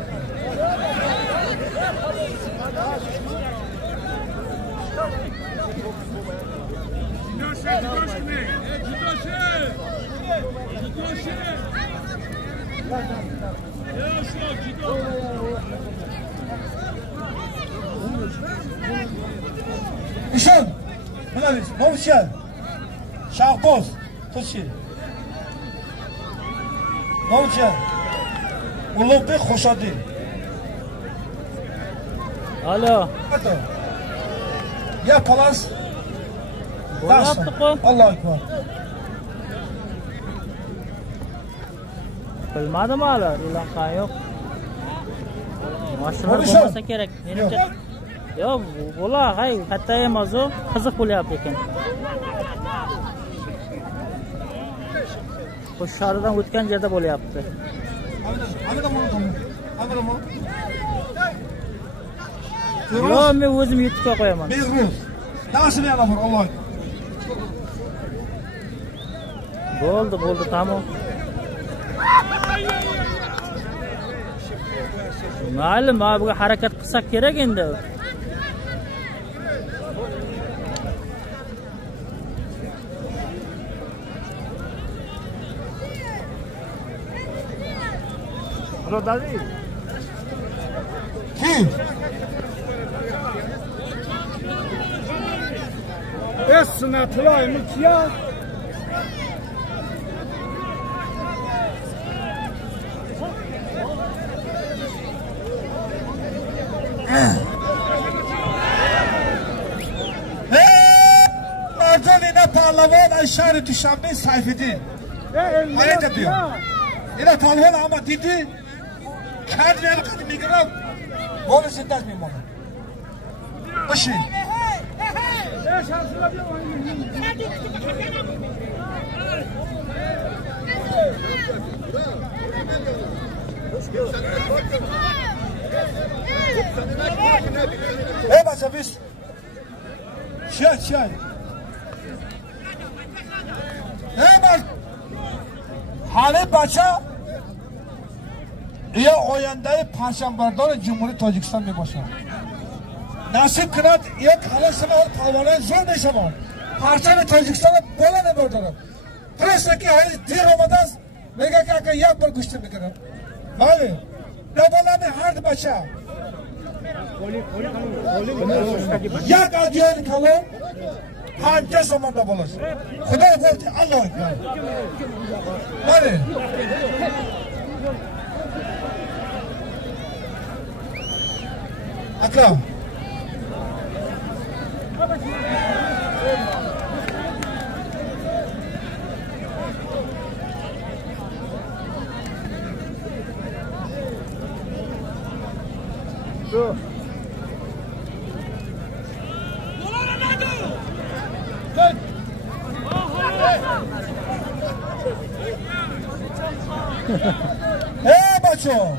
İşan, Melavis, Novşel, Şahboz, Kuşin, Novşel, Ulubek Hoşadin. Alo. Ya Palas, Allahu Ekber. Bilmadim hali, iloqa yo'q. Mashinalar bo'lmasa kerak. Menimcha yo'q, bo'la, hay, katta emas u, qiziq bo'lyapti ekan. Xo'sh, sharidan o'tgan yerda bo'lyapti. Yo'q, men o'zim yutib qo'yaman. Behruz. Nasıl yana bor, Alloh. Bo'ldi, tamom. Mayli, mana buga harakat qilsak kerak endi. Rodali. Kim? Esna Tülay Mutya. Ardına parlavan aşağı düşenme sayfedi. Hayat ediyor. Yine talvan ama dedi. Kendine kadar migram. Bunu sintas mıyım bana? Başı. Hey basa biz. Şey. Hey bas. Hale bacha. Ya oyandayı Paşambardar Cumhuriyet Tacikistan mi başa? Nasip kırat ya kalasını al palvanın zor neşe var. Parçanı Tacikistan'a bola ne bordarım. Presaki hayır dir olmadan mega kaka yak bir kuştu bir kere. Vali. Dabalarını hard başa. Yak adyon kalın. Hangi zamanda bulasın? Xudo qo'ydi, Alloh akbar. Mana. Akram. Şu. Hey bacho,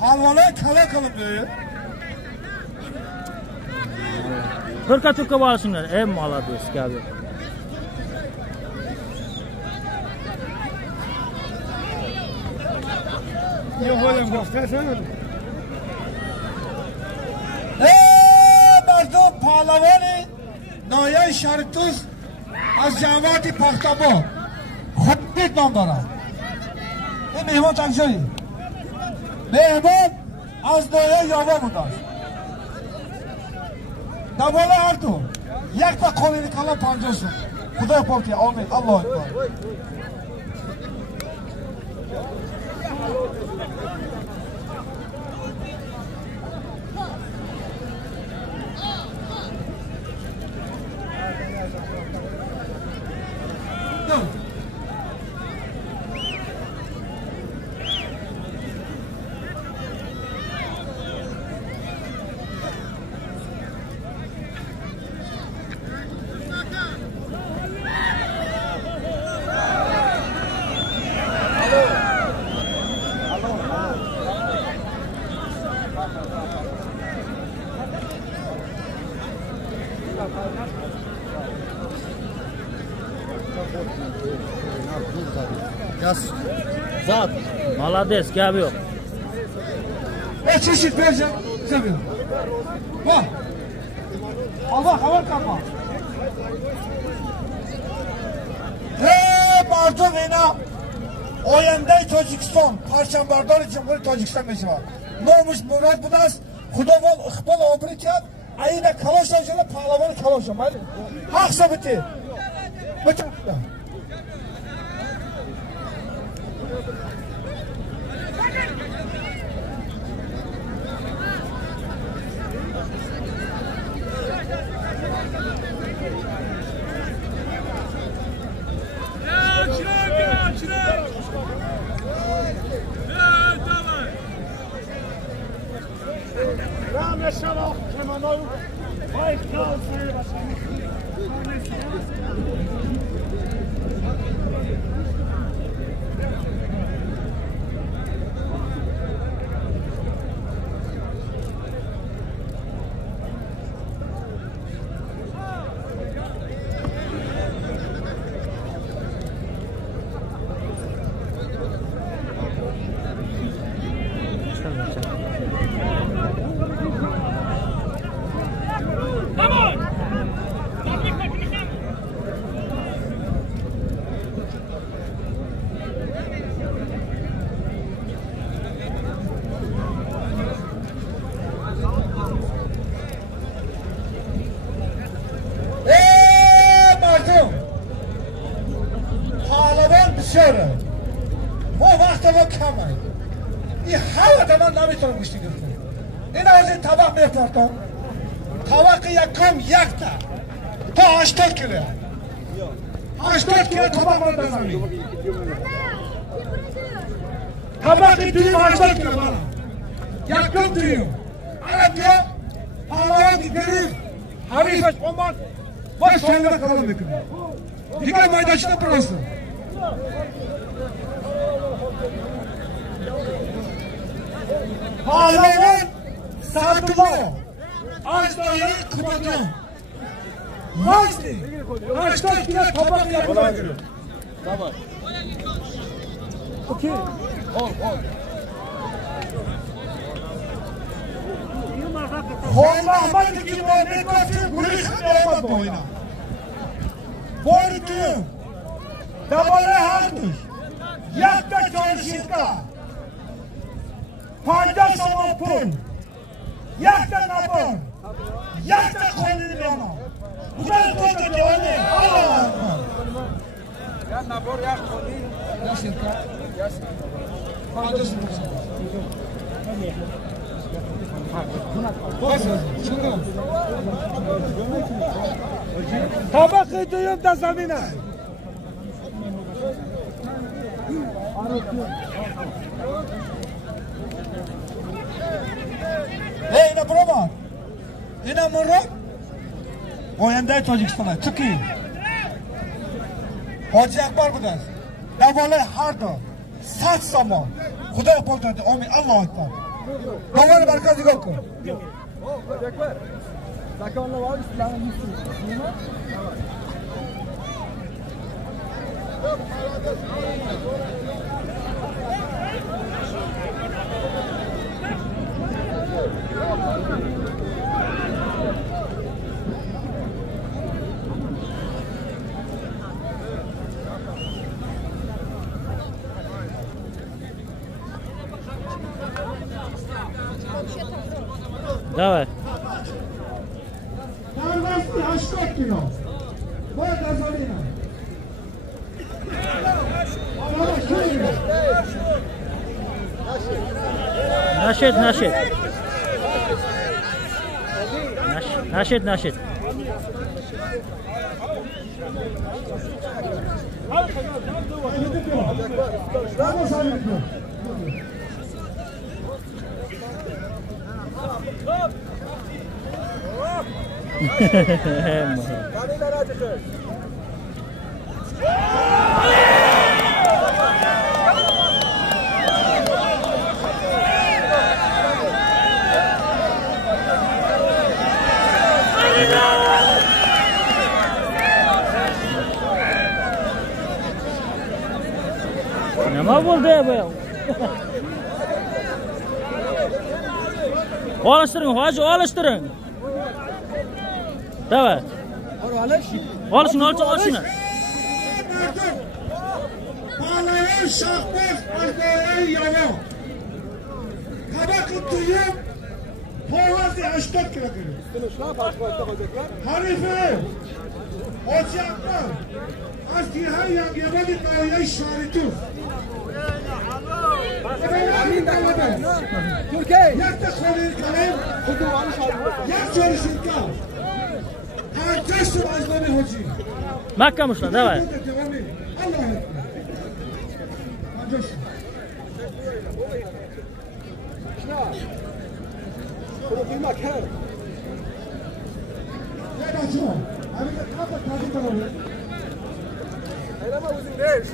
halvalar kala kılındı. Hırka Türk'e bağlısınlar. Ey malades abi. Yok oğlum göstersene. Hey mardum pahlavanı Nayan Şartuz az Cemati Pahtabo Khuddit nam dara. Hey mehman takşayı. Mehman az Nayan Yava budar. Dabala ardu. Yak da kolini kalan pancosun. Xudo yapalım. Amin. Allahu Ekber. Zat. Malades gapi yo'q. Çeşit vereceğim. Seviyorum. Bak. Allah haber kalma. Hey Bardo Vena. Oyanday Tojikiston. Parşambardor için bu Tojikiston meşi var. Nomuş Murat Budas. Xudovol iqbol obrikat. Ayda kaloşajını pahlavanı kaloşam. Haqsa bitti. Bitti. Bu vakti bu kamayı. Her zaman namitor kuştu gördüm. En azı tabak bir tartam. Tabakı yakım yakta. Ta 84 kilo. 84 kilo tabak var da zami. Tabakı düğüm 84 kilo bana. Yakım düğüm. Ana diyor. Allah'a giderim. Harifaş olmaz. Bak sonra kalalım bir gün. Dikkat maydaşına burası. Pahlavan Sadullah Azda'yı kıvırdım. Vazdi 84 kilo tabak yapıma giriyor. Tamam. Okey. Ol. Hoyla Ahmet gibi Mehmet'in gülüşünü olmaz bu oyuna. Boyutu Dabale Hartuş Yakta Çalışıkta Panca Samapun Yakta Nabon Yakta Kolini Bana Bu da koydu ki öyle نبار یک خالی یا شرکت طبق دویم در زمینه اینا برو اینا مرو آینده تاجیکستان چکی حاجی اکبر بوده در بالای هر دو 100 سامان خدا پاک داده آمین الله اکبر باور برکت نگاه کن Давай. Darvasti 80 kilo. Bu gazolina. Naşet, naşet. Naşet, naşet. Nima bo'ldi bu? Olishtiring, hoji, olishtiring. Davay. Olishni, olishni. Balaya şahbaz arkaya yava. Kabak tutuyum. Poğazı 80 kilo geliyor. Harife. Ocaklar. Az diğer yangıyamadın balaya işareti. Türkiye. Yak da kolunu kalem. Yak çalışın kal. Herkes bazıları hoca. Makkamışlar, davay. Allah'a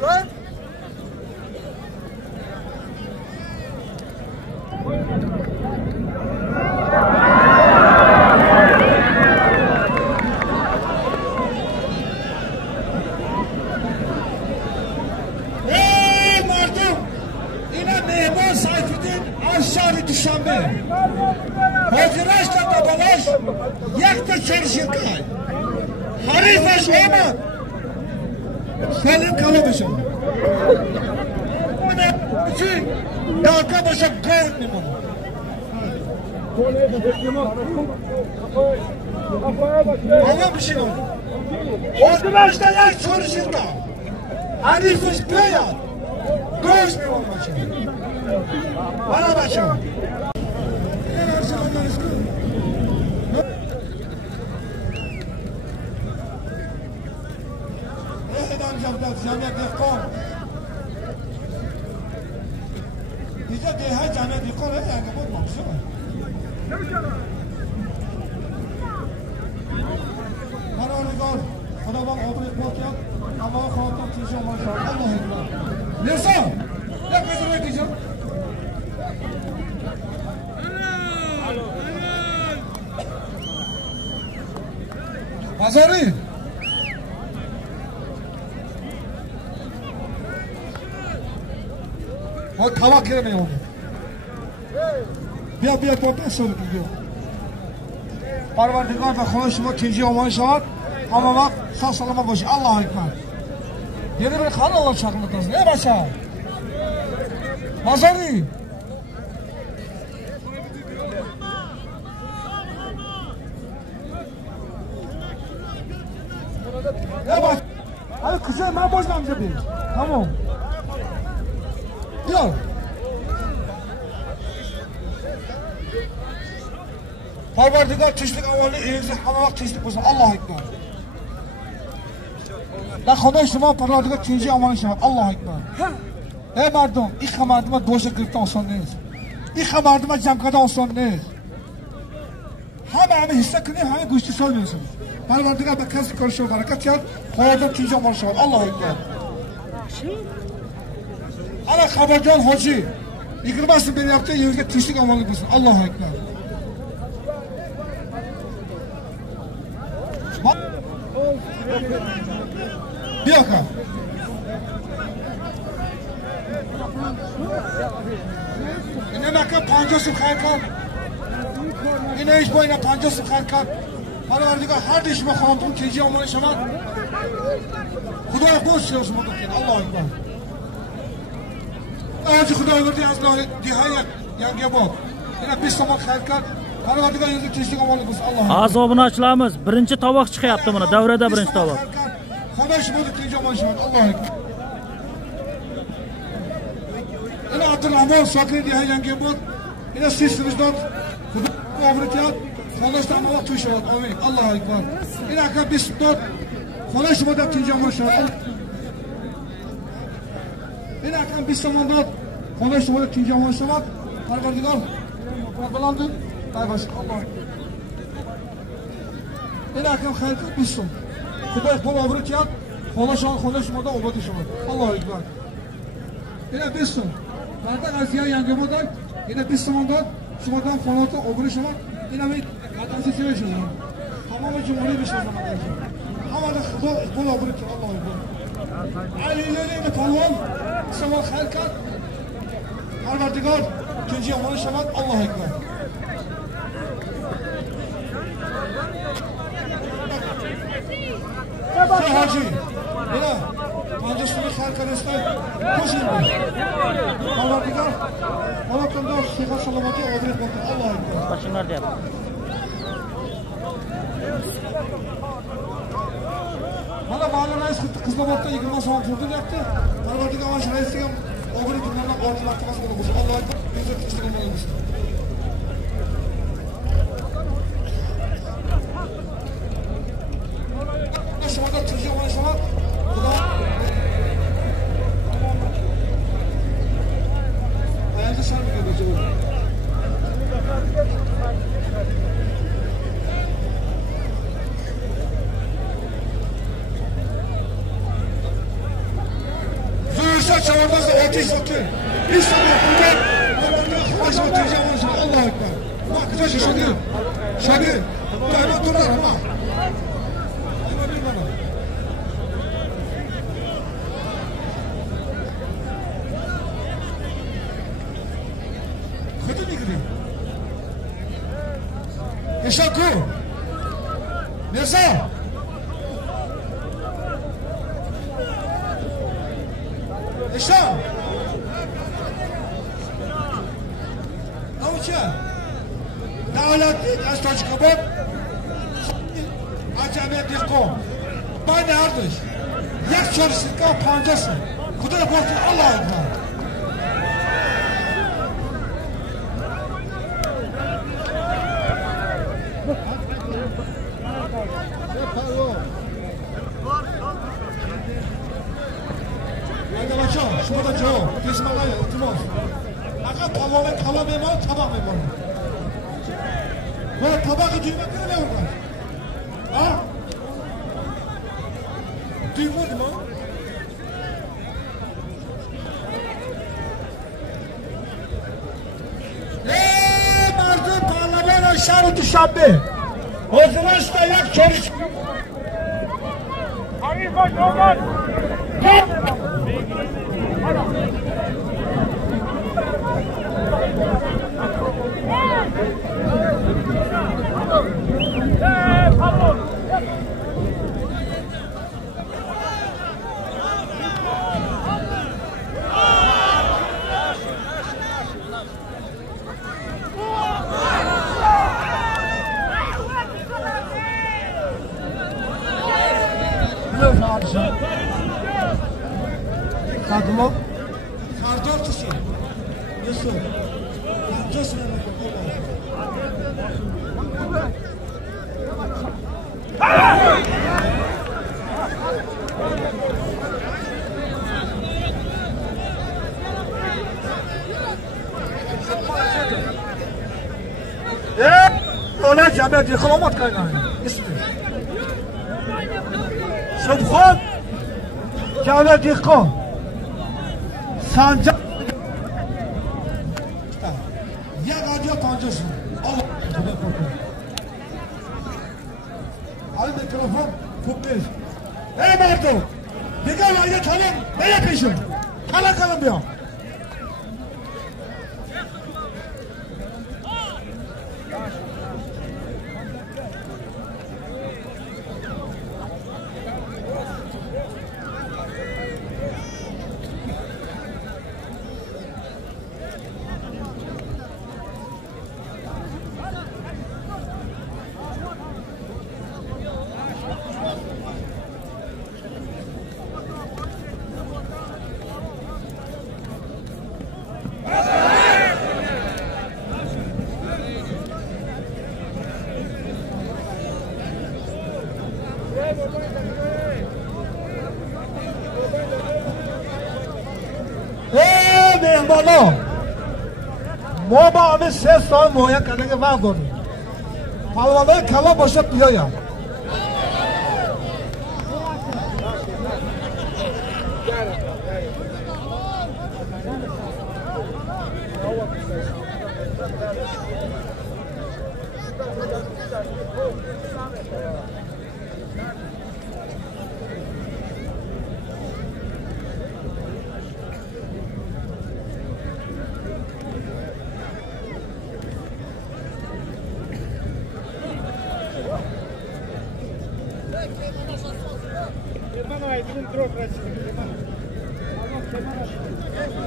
Duşanbe. Hacıraşla babalaş, yakta çalışırken. Harifaş ama. Senin kalamışım. Için dalga başa koyun bunu. Ama bir şey oldu. Hacıraşla yak çalışırken. Harifaş beyaz. Koşmuyor başım. Bana başım. Camiye dehkan. Bize deha camiye dehkan ne yani bu maksud mu? Bana onu gör. Ona bak obri pokyat. Ama o kağıttan tişan maşallah. Allah ekber. Neyse. Ne gözüme diyeceğim? Pazarı. O tavak yemeyi oldu. Bir portal sorup gidiyor. Parvardigar da konuşma ikinci olmanı şart. Ama bak sağ salama boş. Allah'a ekber. Yeni bir kan Allah çaklıktasın. Ne başa? Pazarı. Ne baş? Hadi kızım ben boşlamışım bir. Tamam. Yok. Parvardigar tinchlik avvali elingizni hamma vaqt tinchlik bo'lsin. Allohu akbar. Da Xudo shuma Parvardigar tinchlik avvali shahar. Allohu akbar. Ey mardum, ilk marduma do'sha girishdan oson emas. İlk marduma jamkada oson emas. Hamma hissa qiling, hamma go'shtni so'ymaysiz. Parvardigar bakasi ko'rishi barakat yor. Xo'roda tinchlik avvali shahar. Allohu akbar. Ana Xabarjon hoji 20 beryapti, yerga tinchlik avvali bo'lsin. Allohu akbar. Bir dakika. Yine bakın pancası kalkan. Yine iş boyuna pancası kalkan. Bana verdik her işime kanıtım teci olmanı şaman. Kudaya boş yiyorsun bu bakın. Allah'a ekber. Ağacı kudaya verdi yazılı dihayet. Yange bol. Yine bir zaman kalkan. Bana verdik yazılı teci olmanı bulsun. Allah'a ekber. Azobini ochilamiz. Birinchi tovoq chiqyapti buni. Davrada birinchi tovoq. Xabash bo'ldi tinchlik bo'lsin. Allohu akbar. Ina Abdurrahmon Shokir degan yangi bot. Ina siz vijdon Xudo obro'tiyat. Xonashdan vaqt tushadi. Amin. Allohu akbar. Ina aka bisdot. Xonash bo'ldi tinchlik bo'lsin. Ina aka bisdot. Xonash bo'ldi tinchlik bo'lsin. Parvardigor. Bilandu. Taybash. Allohu akbar. Ina aka xayr qilsin. Xudo qo'l obro'tiyat. Xonash moda obodi shoma. Allohu akbar. Ina bisdot. Barda Aziya yangi model, yine bir zamandan şumadan fonatı oburu şuma, yine bir vatandaşı çalışıyor. Tamamen cumhuriyet bir şey zamanlar. Ama da bu oburu ki Allah'a emanet. Aliye'yle palvan, sabah halkat, Parvardigar, ikinci yamanı şamat Allah'a emanet. Hacı, yine pancasını halkadesler, koşulmuş. Parvardigar, Anadolu'da Şeyh Salavat'ı obret bakın Allah'a emanet. Başınlar deyap. Bana mahalle reis Kızılabot'ta 20 saat kurdu yaptı. Parvardigar baş reis'e obret bunlardan ortalatması olmuş. Allah'a emanet. Bizde kişilik olmuş. Şurada çocuğu var şuna. Bu da ayağında şarkı yapıyor. Zürüşe çağırdığınızda ateş satıyor. Bir saniye burada. Başıma tecavüz var. Allah'a ekber. Bak güzel şaşırıyor. Şaşırıyor. Daima durlar ama. Eşaku. Mirza. Eşa. Avuça. Davlatlik Ashtochkobod. Acamiyat Dilko. Bana ardıç. Yak çalıştıkka pancası. Kudret borcu Allah'a emanet. Şurada cevap, kesmalar ya, oturmaz. Fakat tava memar, tabak memar. Böyle tabak düğmek ne orada? Ha? Düğmek mi? Mardin parlaman aşağı düşabbe. O zaman işte yak çalış. Hayır bak olmaz. Yok abi. Kadmo. Sardor kişi. Yusuf. Yusuf. Ona cemiyet yıkılamat kaynağı. İsmi. Subhan cemiyet yıkıl. Sancak. Ya radyo tancısın. Allah. Al mikrofon. Kuplis. Ey Marto. Diğer ayda tamam. Ne yapıyorsun? Kala kalın bir. مهمانان ما با همه 3 سال معین کردن که وقت داریم پهلوانای کلا باشه بیایم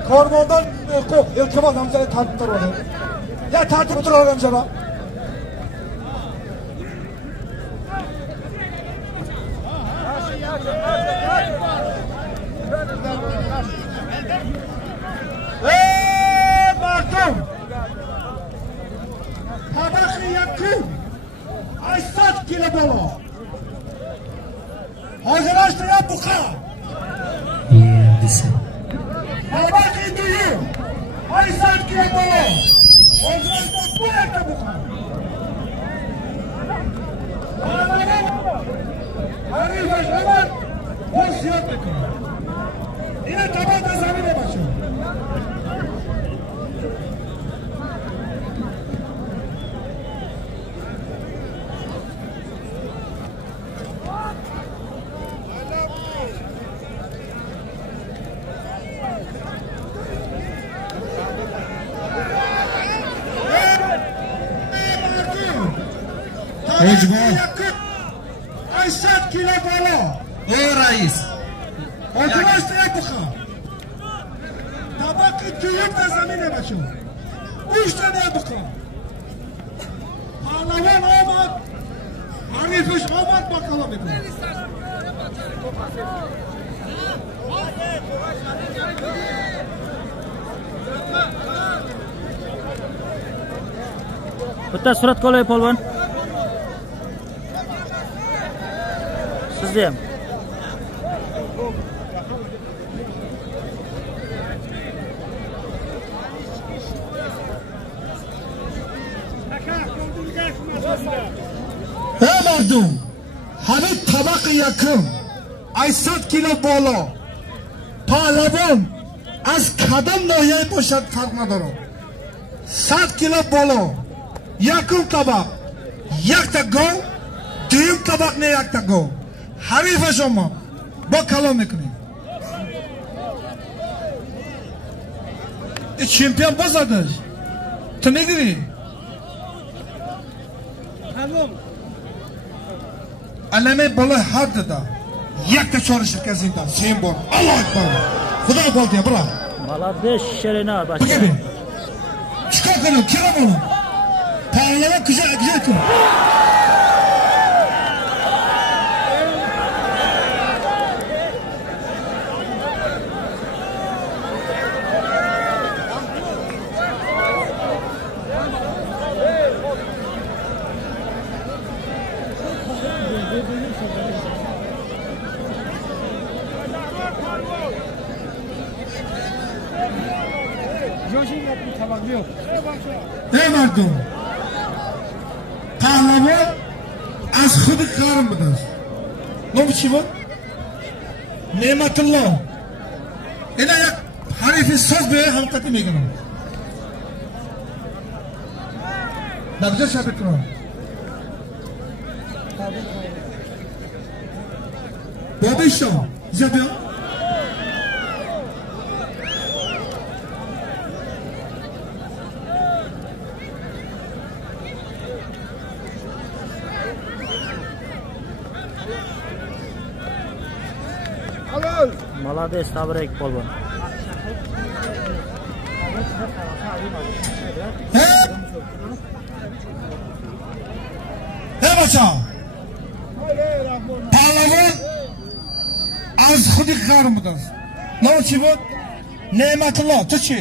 Kormondan ko'p iltimos hamzani tartib turadi. Ya tartib turar hamzani. Mardum. Tabaqi yakun. 80 kilo bola. Hozirlashtirib buqa. Tabaqi duyu. 80 kilo bola. Hozirlashtirib bu yerda buqa. Harifash Ahmad bosh ziyod bekor. Ina tabaqi zamine bacho. Ejbor. 80 kilo bola. O rais. Hozirlashtirib buqa. Tabaqi tuyib da zamine bacho. 3 tane buqa. Pahlavon Ahmad. Harifash Ahmad bakalım bekor. Bitta surat qolay polvon. Sizni ham. Ey mardum, hamid tabaqi yakun 80 kilo bola. Pahlavon az qadam noyay bosad farq nadorad. 100 kilo bola. Yakun tabaq. Yakta gol, düyüm tabaq ne yakta gol. Harifash Ahmad. Ba kalom mekunیم. Çempiyon bazadır. Tu میگیری؟ علمه بالا حد داده. یک تا چهارش کسی داد. سیم بار. الله اکبر. خدا بالدیه برا. Bala 5 şerine başla. Bugün. Çıkar kanım, kiram onu. Pahalama güzel kıl. ey mardum, pahlavon az xudi karim budur. Ne biçim bu? Ne'matulloh. Ina yak harifi söz böyle halkati meganım. Nabza şabetro. Babişo, izabıyor. Молодец, tabrik polvon. Hey bacha. Pahlavon az xudi karim budur. Ne biçim bu? Ne'matulloh, tuchi.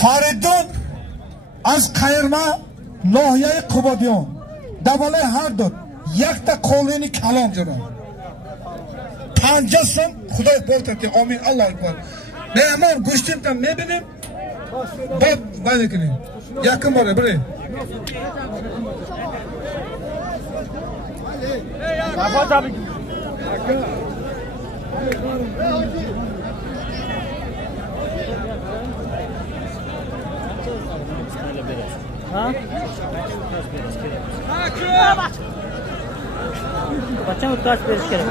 Faridun az qayirma nohiyai Qubodiyon. Davolay har dod. Yakta qo'lini kalom jura. Panjasın Xudoy portati. Amin. Allohu akbar. Mehmon go'shtimdan ne bileyim? Bak banikini. Yakın var ya buraya. Kapat abi. Ha? Kaçan utkaz veriş gerek.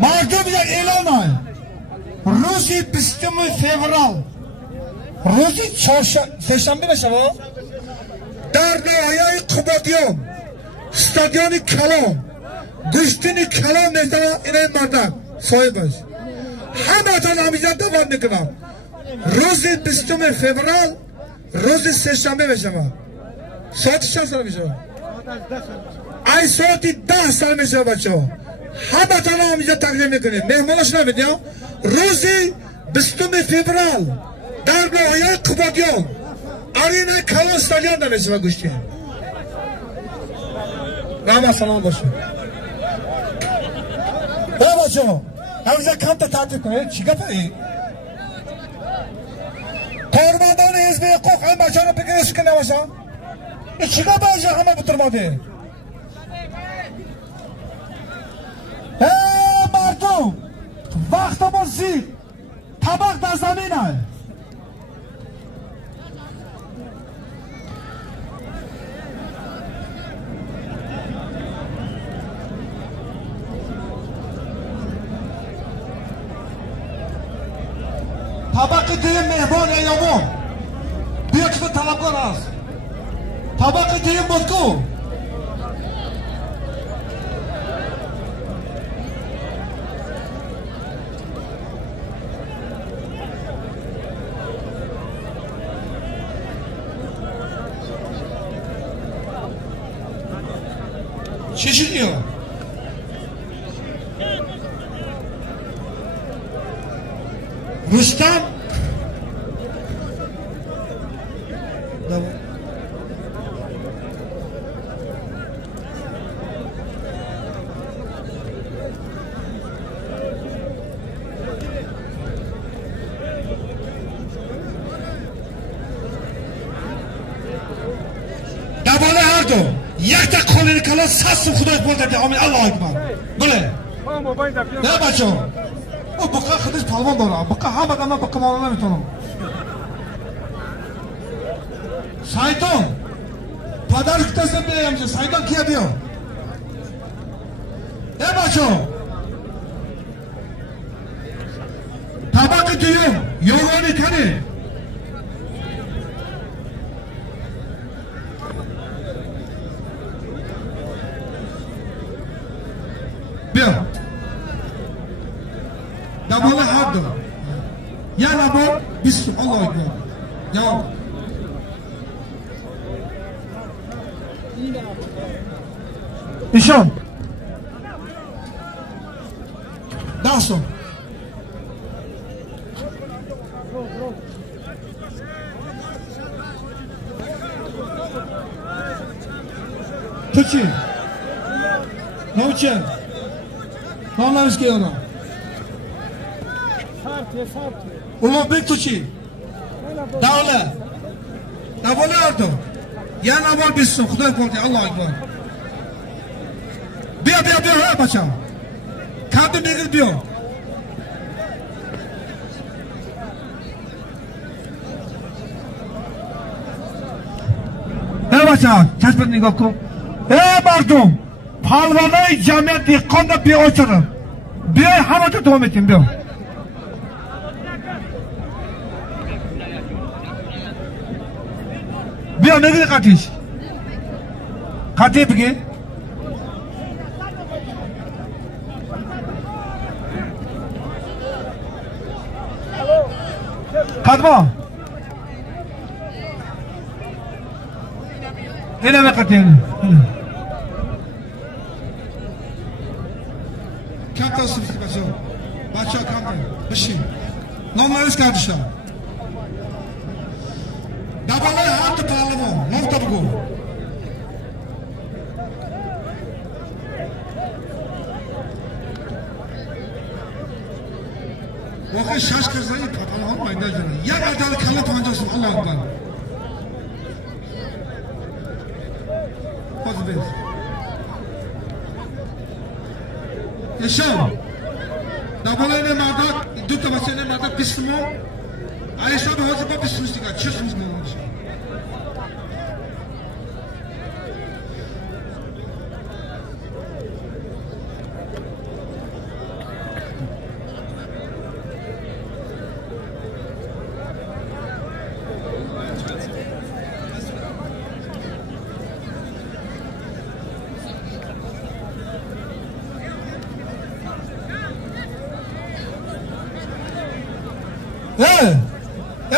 Mardum ya e'lon. Ro'zi 20 fevral. Ro'zi seshanba bashava. Dar nohiyai Qubodiyon. Stadioni Kalom. Go'shtini Kalom nezda inay mardan. Soybash. Hamma namizat davom miکنم. روز 20 فوریه روز سه‌شنبه بشم. ساعت چند سال میشه؟ ای ساعت 10 سال میشه بچه‌ها. همه تنها اینجا تقدیم میکنیم. مهمانش نمیدیم. روز 20 فوریه در ناحیه قبادیان آرینای کلان استادیوم نمیشه گوشتی. رحمت سلام باشه. بچه‌ها همینجا کم تا تعطیل کنید. چی گفتی؟ Tormadon hizbi hukuk hem başarı peki ışkı ne başa? İçine başa ama bitirmedi. Mardum, vaxtımız zil, tabak da zamine. Tabakı deyim mehman eyyamon. Bir kişi talabgar az. Tabakı deyim bozku. Şişiriyor. Rustam Davole hardo yakta qo'lini kalon sasib Xudoy bo'ldi. Amin. Allohu akbar. Bule. Ne bacho? O buqa xidish palvon dora. Buqa hammadan buqa molana mitonam. Shayton. Padarik tasam berayamchi. Shayton kiyadiyo. Ne bacho? Tabaqi tuyum, yo'g'oni qani? Biyo. Davole hardo. Yana bor, bismillah akbar. Ya. İşon. Daso. Tuchi. Novchen. Nomlarimiz keladi. Ulug'bek Tuchi. Davla. Davolardim. Yana avval bilsin, Xudoy qo'ldi, Allohu akbar. Biyo, ha bacham. Qanday megil biyo. Ey bacham, tasbih nigoh qil. Ey mardum, palvonay jamiyat dehqonda beo'chirim. Biyo hammaga davom eting, biyo. Biyo negri qatish. Qatib ki. Qatma. Ina me qatin. Katta sırf başı. Başı katta. Başı. Nomlarınız kardeşler. Dabalay hatı pahalı. Nokta bu. Vakit şaş kızlayı patalı olmayın da canım. Ya adalı kalı pancasın Allah'tan. Hadi be. Yaşam. Dabalay ne mardak, dutta basın ne mardak pismo. Ayşe abi hazır bir pismistik var. Çirsiniz mi olmuş?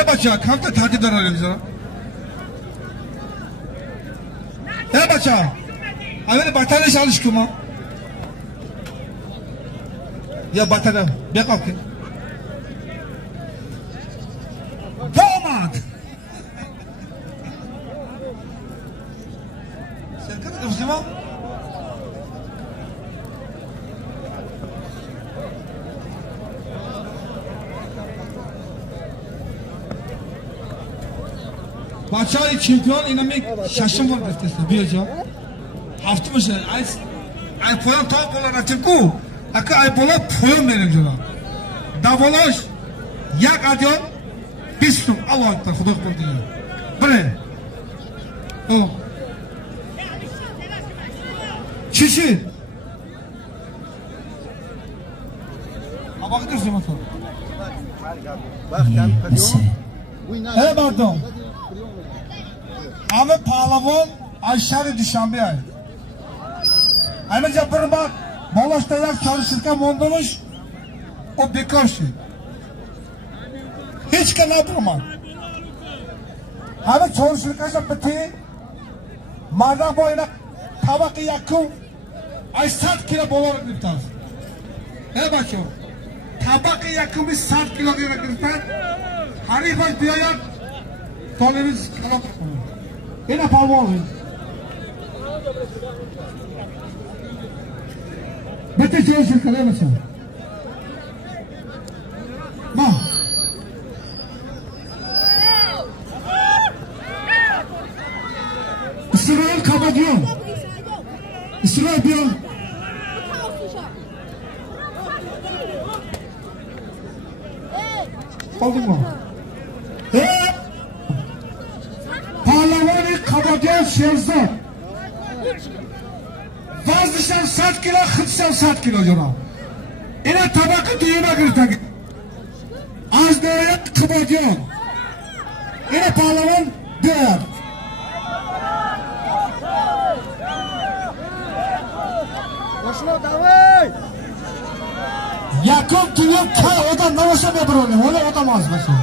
Bacha, kamta tahdid arayalım sana. Bacha, avvela batarya çalış kuma. Ya batarya, bir kalkın. Damat. Sen kadar kıvırsın mı? Baçay çempiyon inamek şaşım var defterse bir hocam. Hafta mı şey? Ay poyam tavuk olarak çıkku. Akı ay pola poyam benim canım. Davolaş. Yak adyon. Bistum. Allah'a ekber. Xudo qildi. Bire. O. Çişi. Abaqdir zimata. Hey pardon. Ahmet Pahlavon Ayşari Dushanbe ay. Ayrıca bir bak Bolaştalar çalışırken mondamış o bekar şey. Hiç kadar durma. Hani çalışırken bitti. Madem boyuna tabakı yakın ay 7 kilo bolarak bir tane. Ne bakıyorum? Tabakı yakın bir 7 kilo bir tane. Harif ay bir ayak. Tolemiz kalan. Yine palmon. Bitti çalışırken ne mesela? Bak. İsrail kapatıyor. İsrail bir an. Oldu mu? Parlamanı kapatıyor Şehzad. Vazgeçen 7 kilo, hıpsen 7 kilo canım. Yine tabakı düğüne girdik. Az böyle kapatıyor. Yine parlaman değer. Boşuna davay. Yakın tüyüm kay odan navaşa bir bırakın. Öyle otamaz mesela.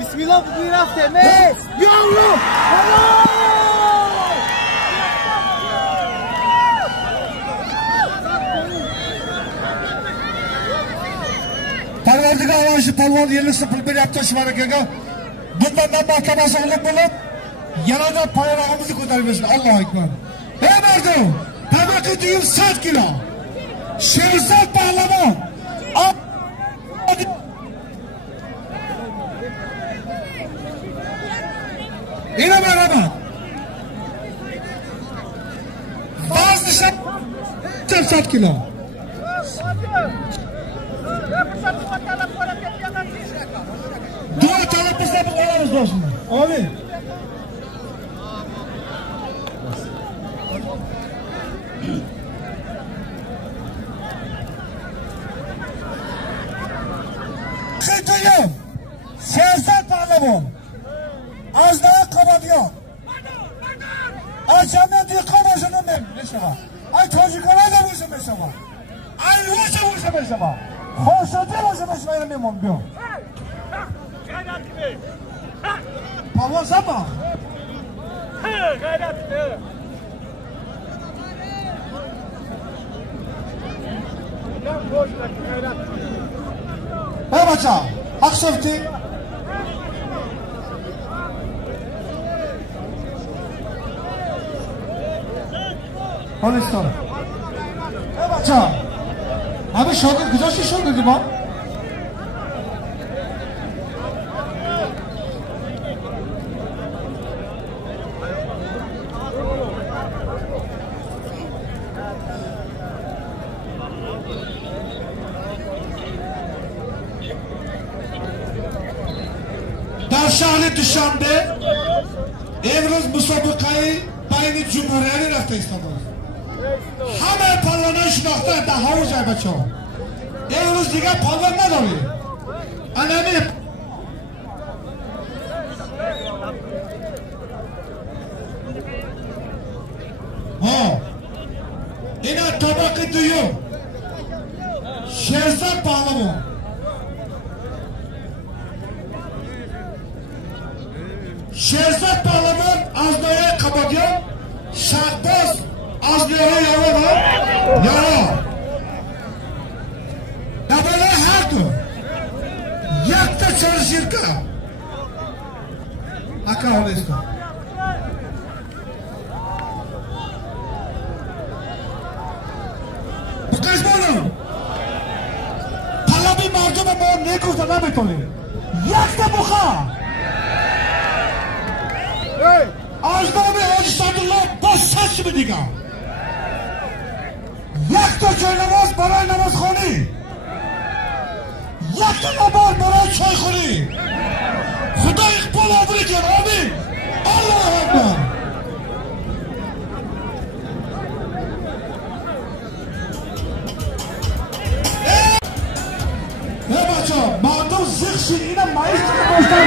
Bismillah bugün hafta me. Yavrum. Parvardigar avaşı palvon yerli sıfır bir yaptı şu harekete. Bundan mahkemesi olup bulup yanada payrağımızı kotarmışsın. Allah'a ekber. mardum, tabaqi düyüm 100 kilo. Sherzod Pahlavon. Ina barabar. Vazni 100 kilo. Dua talab qilsa biz olamiz do'stlar. Amin. Xitoyim. Sherzod Pahlavon. Azdava Qabadiyon. Achamdan diqqat bo'lsin men. Ay tojiklarga bo'lsin mesela. Ay o'sha bo'lsin mesela. Xo'shati bo'lsin mesela men bu. Pavlon Sapa. Gayretli. Hey bacha, Aksofti. Poliston. Hey bacha. Abi shogird guzoshi shogirdi bor. Şahane Dushanbe Evroz musobaqai bayni Cumhuriyati rafta istamoz. Hamma palvonlar shunaqa daha o'jay bacho. Evroz degan palvon nadori. Anami ha. Ina tabaqi duyum. Sherzod Pahlavon. Sherzod Pahlavon Azdava Qabadiyon, Shahboz Azdava Yavona, Yaro. Dabala hartu. Yakta çalışırka. Aka olesta. Bukazmanım. Palabi marduma mor ne kurtana betoli. Yakta buka. Azdava Hojisatulloh boshqasi mi degan. Yakta joy namoz, baray namozxoni. Yakta namoz, baray choyxoni. Xudo iqbol obrikan, amin. Allohu akbar. Ey bacho, ma'dum zixshi ina maishtga boshdan.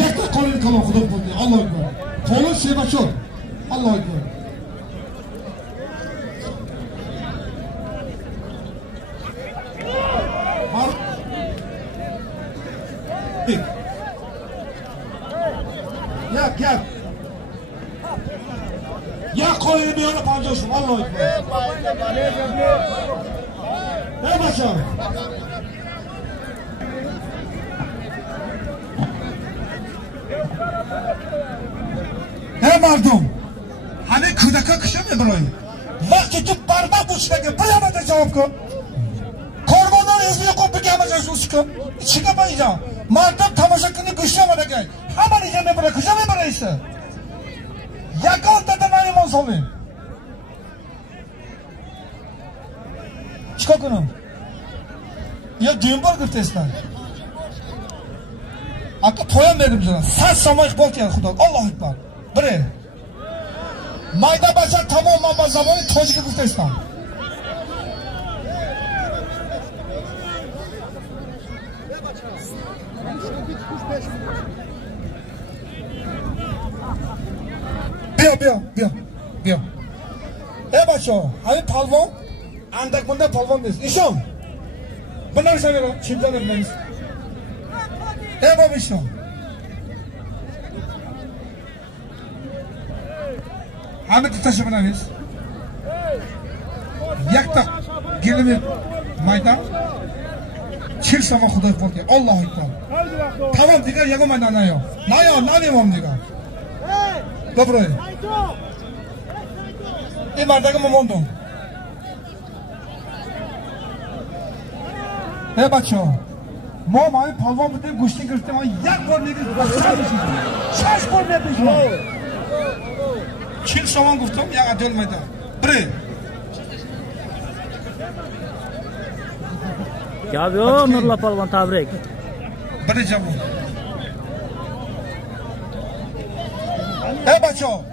Yakta qolin kalon xudo bo'ldi. Alloh akbar. Qo'lin sevachon. Alloh akbar. Gap. Ya qo'lini bu yoqqa panjoshim. Alloh akbar. Ey bachon. Ey mardum. Hani kudaka kışamı burayı. Vakti tut barba bu işlege. Buyamada cevap ko. Korbanlar ezmiyor ko. Bir gelmeyeceğiz uçku. Çıkamayacağım. Mardum tamasakını kışamada gel. Hemen içine bırakacağım burayısı. Yakal dedemenim olsun. Çıkak onu. Ya düğün var gırtesler. Akı toyan verdim sana. Saç samayık bol gel Xudo. Allahu ekber. Bire. Mayda başa tamam zamanı Tojik Kırgızistan. بیا بچه ها همین پلوان اندک منده پلوان نیست ایشان بنویس همین چیمزا بنویس بابا ایشان همه تتشه بنویس یک تا گلمی مایدان 40 سما خدای پاکی الله اکبر تمام دیگر یکم میدان نمیام دیگر доброе این مردگم موندم بچه ها ما همه پالوان بودیم گوشتی گرفتیم یک بار نگیرد 6 بار نبیشم 40 سامان گفتم یک عدل میدان بره Gavyo Nurla Palvon tabrik. بره جوان بچه ها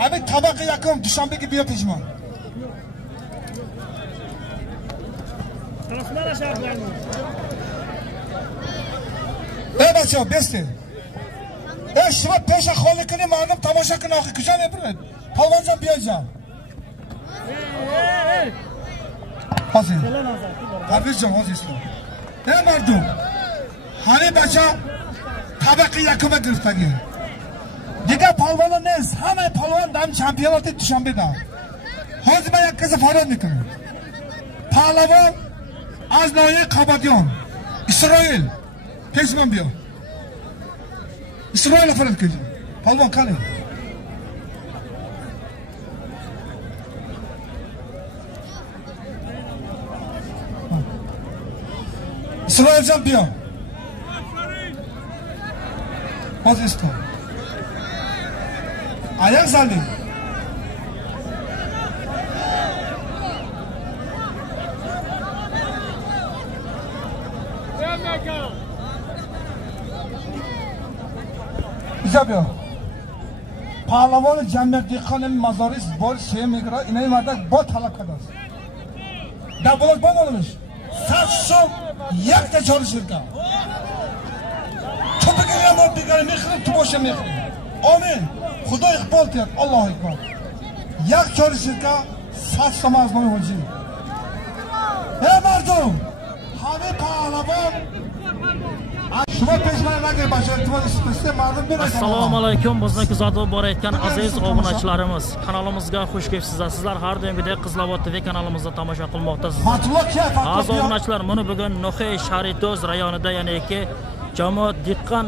همه طبق یکم دوشنبه که بیا پیشمان بچه ها بسته شما پیش خالی کنی مردم تماشا کنه آخی کجا نبرد پالوان جان بیا جان حاضر حافظ جان حاضر اسلام مردم همه بچه ها طبق یکم گرفتگی دیگه پالوان نیست همه پالوان دم چمپیونات دوشنبه دار حاضر من یک کس فراد میکنم پالوان از ناحیه قبادیان اسرائیل پیش من بیا اسرائیل فراد کجا پالوان کنه اسرائیل جان بیا حاضر اسلام ayak saling İzabıyor Pahlavanı cemiyet dikkanın mazaris bol şey migra inay mardak bot halakadas da bolak bol olmuş saçsım yakta çalışırken topuklarına mor bigari mekrim tuboşa mekrim amin خدا اقبال کرد الله اکبر یک چاری شرکه 100 سما از نام حاجی مردم همه پهلوان شما پیش من نگیر باشه اتفاق اسپسته مردم بیره assalomu alaykum bizni kuzatib borayotgan aziz obunachilarimiz kanalimizga xush kelibsizlar sizlar har doimgidek Qizilobod TV kanalimizda tomosha qilmoqdasiz aziz obunachilar mana bugun Nuxiy Sharitoz rayonida ya'ni ki jamoat diqqan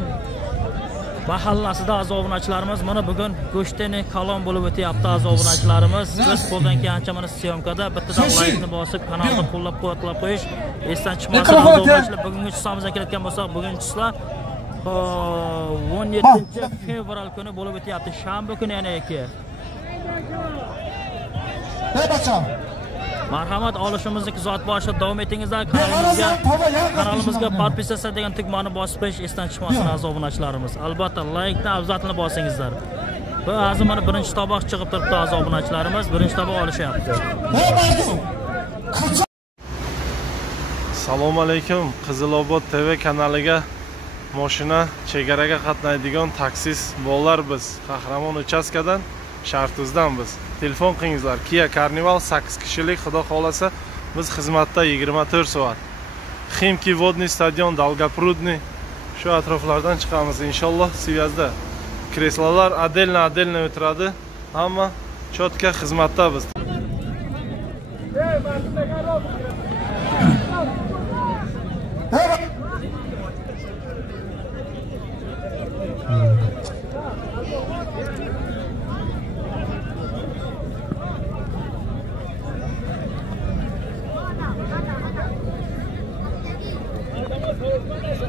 mahallasida aziz obunachilarimiz mana bugun go'shtini kalon bo'lib o'tyapti aziz obunachilarimiz biz qo'ldan kelgancha mana syomkada bittadan laykni bosib kanalni qo'llab-quvvatlab qo'yish esdan chiqmasin aziz obunachilar bugungi chiqsamizga kelayotgan bo'lsak bugun chiqsa 17-fevral kuni bo'lib o'tyapti shanba kuni yana eki marhamat olishimizni kuzatib borishda davom etingizlar kanalimizga podpisatsiya degan tugmani bosib qo'yish esdan chiqmasin aziz obunachilarimiz albatta laykni obязательно bosingizlar bu hozir mana birinchi toboq chiqib turibdi aziz obunachilarimiz birinchi toboq olishyapti Assalomu alaykum Qizilobod TV kanaliga mashina chegaraga qatnaydigan taksis bolalar biz Qahramon uchastkadan Shartuzdan biz telefon qilingizlar Kia Carnival 8 kishilik xudo xolasa biz xizmatda 24 soat Ximki Vodniy stadion Dolgoprudniy shu atroflardan chiqamiz inshaalloh Svyazda kreslolar отдельно o'tiradi hamma chotka xizmatda biz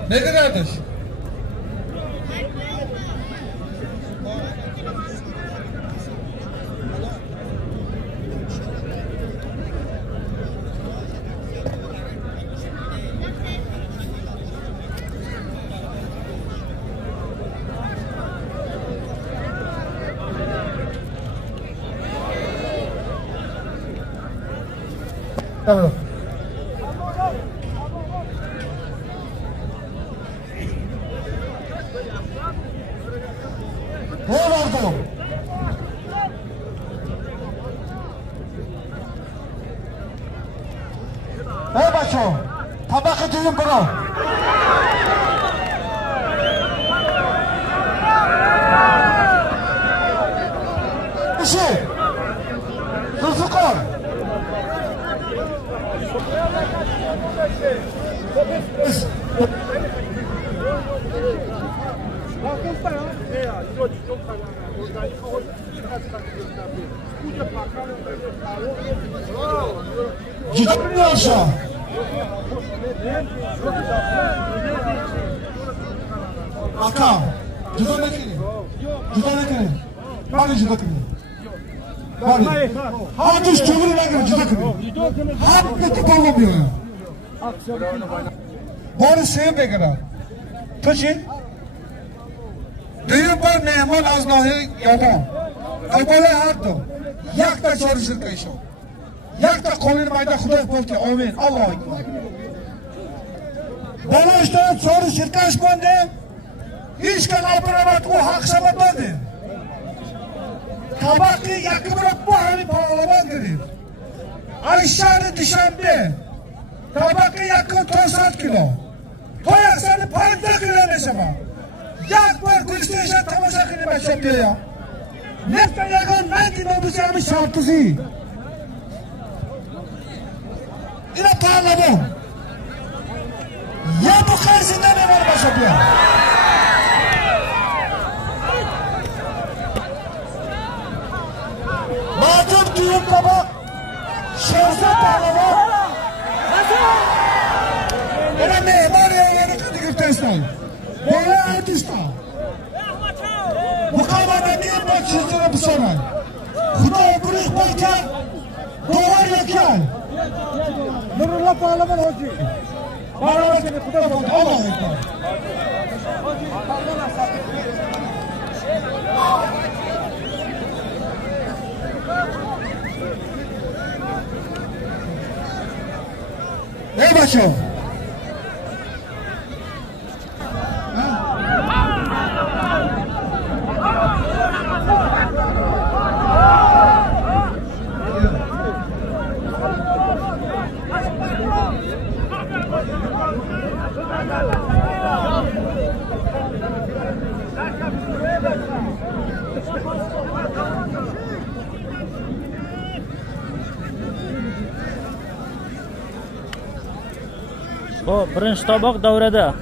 Ne kadardır? Tamam. Ne vardı? Düğün bro. İşi. Zulfikar. Gidelim mi aşağı? Aka, juda nekini. Juda nekini. Bari juda kini. Bari. Hadi şu çoğunu nekini juda kini. Hadi tutamamıyor. Bari sevim bekara. Taçin. Düğün var mehman az nahi yaman. Kabale hardo. Yak da çalışır kayşo. Yak da kolunu mayda Xudoy polki. Amin. Allahu Ekber. Bana işte çalışır kaçmandı. Hiç kanal bıramat o hak sabatadı. Tabakı yakı bırak bu hali bağlaman dedi. Ayşanı dışarıda. Tabakı yakı 4 kilo. Toyak seni payında kıramesema. Yak var kuştuysa tamaşa kılime çöpüyor ya. Nefte yakın mendin olacağımı şartısı. Yine parladım. Ya bu karşısında ne var başapıyor? Madem düğün baba şahsen parladım. Ona mehman yavruları kadıkır testten. Böyle artista. Bu kadar niye bak çizdiğine bu saray. Xudoy bırık bakar. Doğar yakar. Nurullah Parlaman Hoca. Bana seni Xudoy bakar. Allah'a ekber. Ne başım? Bu birinchi toboq davrada.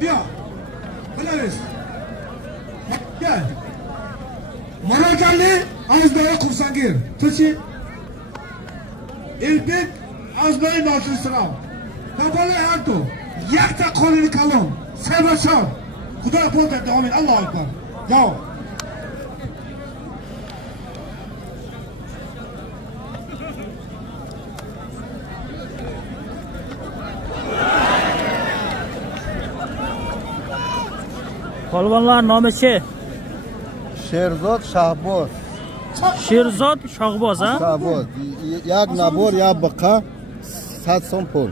Bia, biliriz. Gel. Marakalli ağızlara kursan gir. Tıçı. Erkek ağızları nasıl sınav. Kapalı harto. Yakta kolunu kalın. Sebaşan. Xudoy polta devam et. Allahu Ekber. Yav. Polvonlar nomi-chi? Sherzod Shahboz. Sherzod Shahboz, ha? Shahboz. Yak nabor ya baqa 100 so'm pul.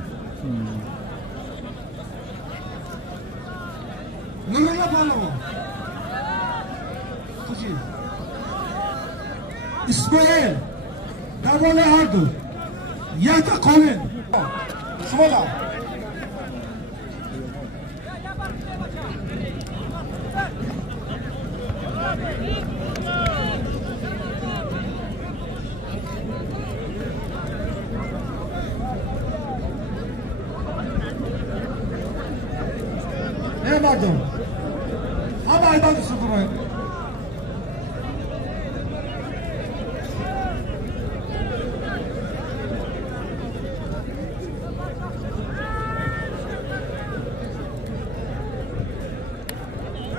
Nurullah Parlaman. Tıçı. İsmail. Davole hardo. Yakta kolun. Şuvala. Ne vardım? Ama aydan sıfırı.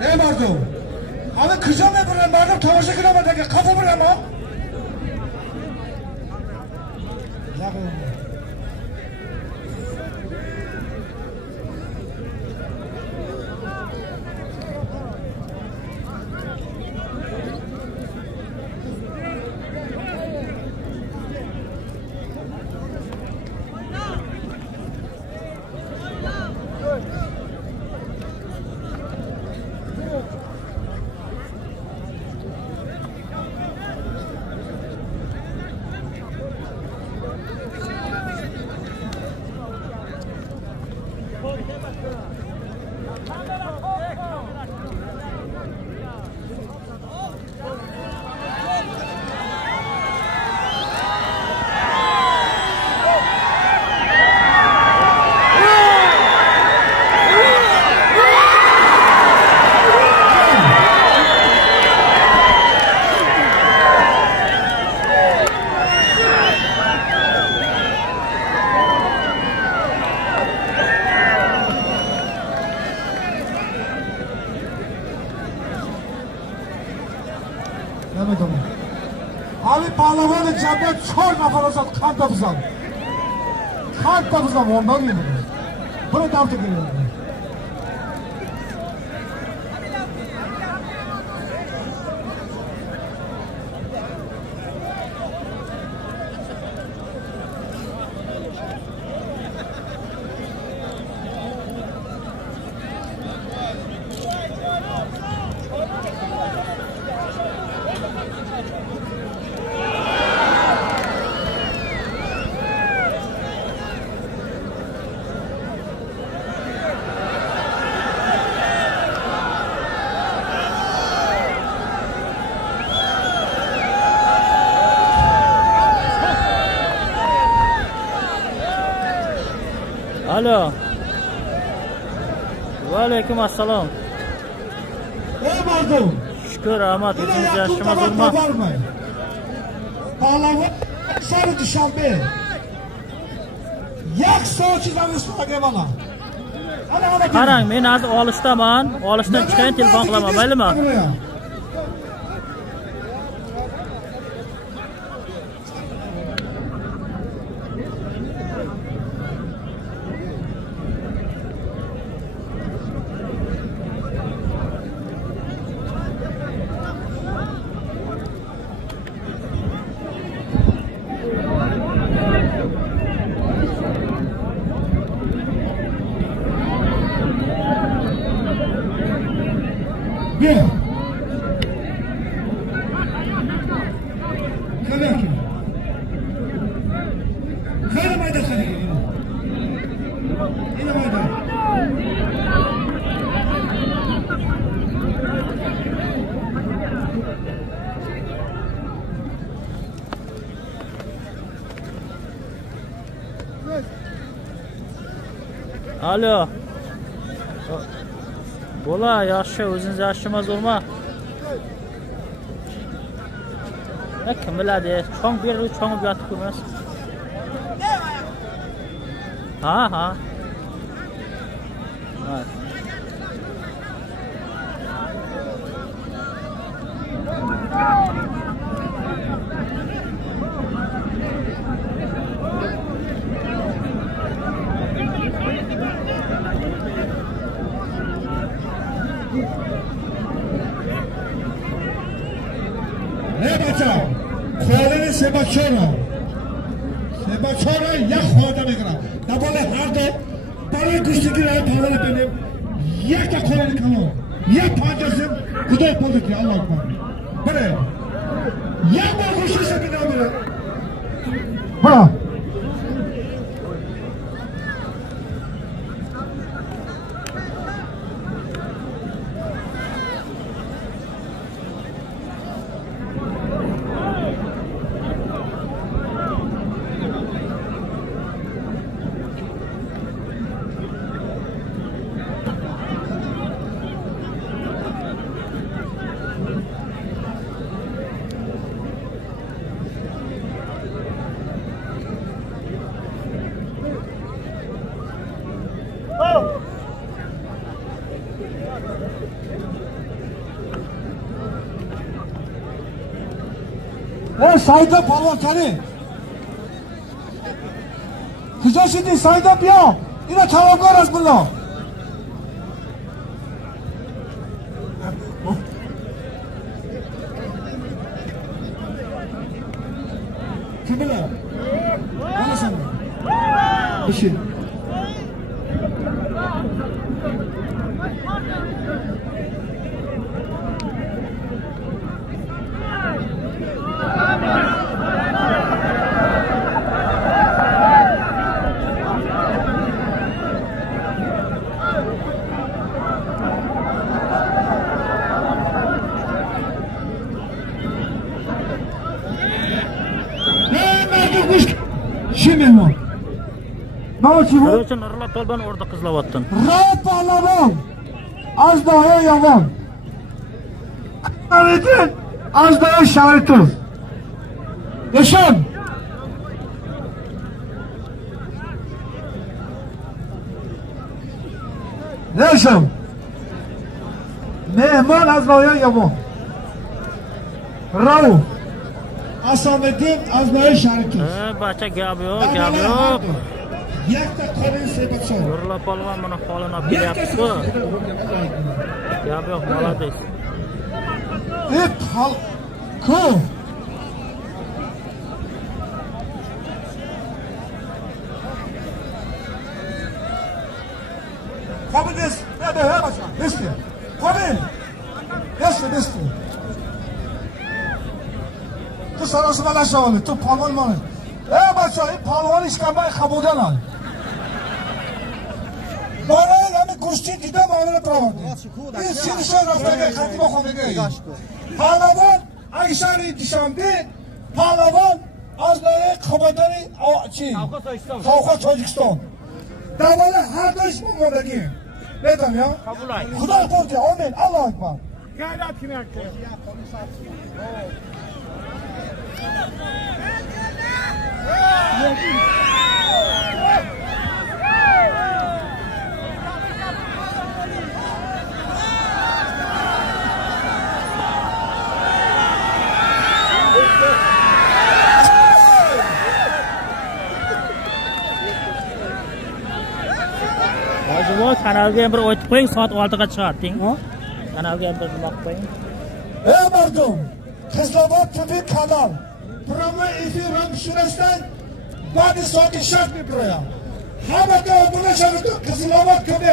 Ne vardım? Abi kızım ne buram vardım tavası kilometre kafa buram ha? pahlavoni jamiyat 4 nafar olsa qancha buzam. Qancha buzam ondan yedi. Buni davta keladi. Alo. Va alaykum assalom. Ey mardum. Shukr, rahmat. O'zingiz yaxshimisiz? Pahlavon sari Dushanbe. Yak sochidan usmaga mana. Qarang, men hozir olishdaman. Olishdan chiqayin telefon qilaman, maylimi? Bien. Kalaki. Kayda mayda kalaki. Yine mayda. Alo. Bo'la, yaxshi, o'zingiz yaxshimisiz-mi? Kim biladi? Cho'ng berib, cho'ngib yotib ko'rmas. Ha. Ha. Ne bachao? Kholani sebachora. Sebachora ya khoda megra. Dabole hardo bari gushtiga tavali benim. Ya ta kholani kamo. Ya panjasim Xudoy poliki Alloh akbar. Bari. Ya bu gushtiga binamira. Bra. Sayda palvan tani. Kıza şimdi sayda ya. Yine tamamlar az bunlar. Kimler? Bana sen. İşi. Şimdi Qiruvchi Nurullo Tolban o'rda qizlayaptin. Rahat pahlavon. Azdaya yomon. Qaratin azdaya sharitov. Yashon. Yashon. Mehmon azdaya yomon. Rauf. Asameddin Aznoy Sharikov. Bacha gap yo'q, gap yo'q. Yakta qorin sebatson. Nurla polvon mana holini olib kelyapti-ku. Gap yo'q, молодец. Hal ku. Come this. Yeah, the hell bacha. This way. Come in. This way. تو سراسو بلش آواله تو پالوان مانه بچه این پالوان اشکمبه خبودن هل مانه همه گوشتی دیده مانه پراورده این سیدشان رفتگه خطی بخوابگه پالوان ایشان دیشنبه پالوان از لایه خبادانی چی؟ خوخا تاجیکستان دوانه هر دوش بگردگی بدم یا؟ خدا پرده آمین الله اکبر Gayret kinakte. Hozir kanalga ham bir o'tib qo'ying, soat 6ga chiqarding. Kanalga ham bir nima qilib qo'ying. Mardum, Qizlobod TV kanal. Prama efir ramshurasdan ba'di soat shart miproyam. Hammaga obuna shartu Qizlobod TV.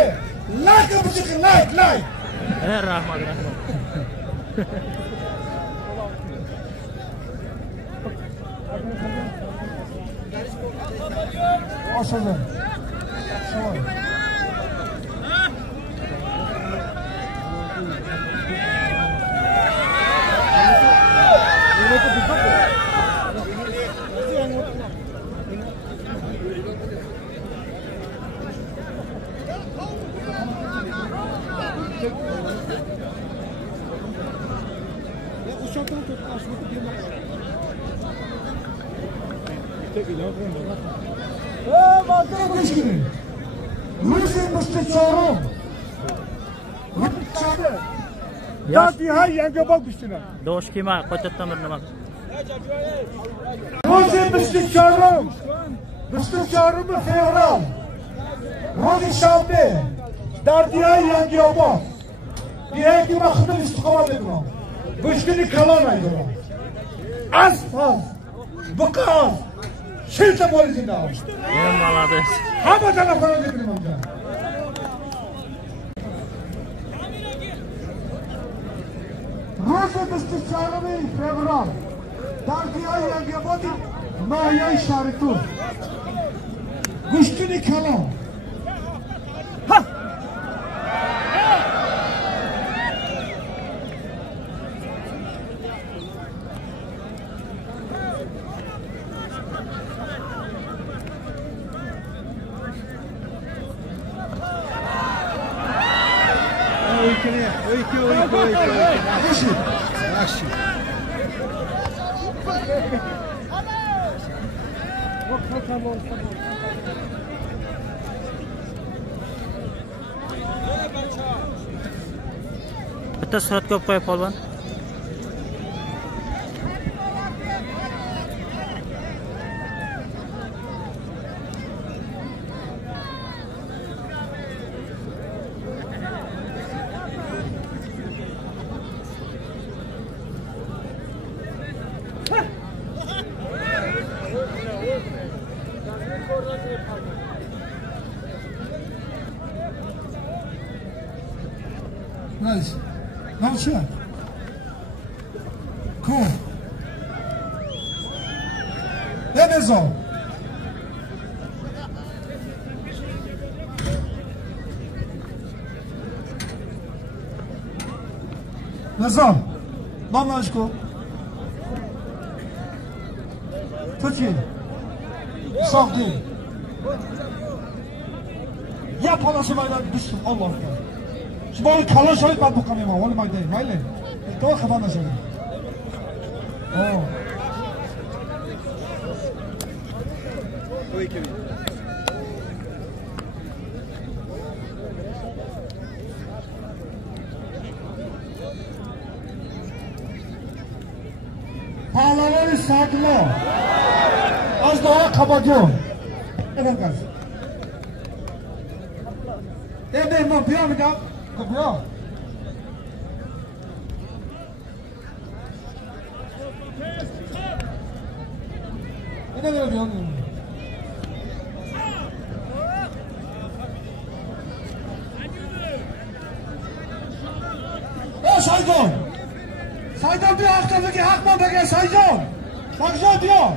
Like buchiq like. Rahmat. Aşağıdan. Şöyle. Mazlum geçkin. Rusin müstesarım. Dati hay yanga bak üstüne. Do'sh kema, qo'ytatdan bir nima. Rusin müstesarım. Müstesarım fevral. Rusin şambe. Dardiyay yangi oba. Diye ki maxdum istiqomat ediyorum. Güçlü kalamaydı. Az. Bakar. Şirte polizinde abi. Молодец. Hava telefonu getirdim amca. Rusin müstesarımı fevral. Dardiyay yangi oba. Mahiyay şaritu. Güçlü kalam. Bitta surat ko'p qo'yib polvon. Nice. Not sure. Cool. That is all. That's all. Mamlaşko. Türkiye. Sağ değil. Yap anası baylar düştüm Allah'ım. Şimdi kalın şöyle ben bu kanıma. Onu bak değil. Hayır. Doğru kafana söyle. Oo. Pahlavan Sağdullah. Az daha kapatıyorum. Evet kardeşim. Ben yapıyor mu da? Yapıyor. Ne yapıyor? Saydon. Saydon diyor hakkındaki hak mı peki Saydon? Saydon diyor.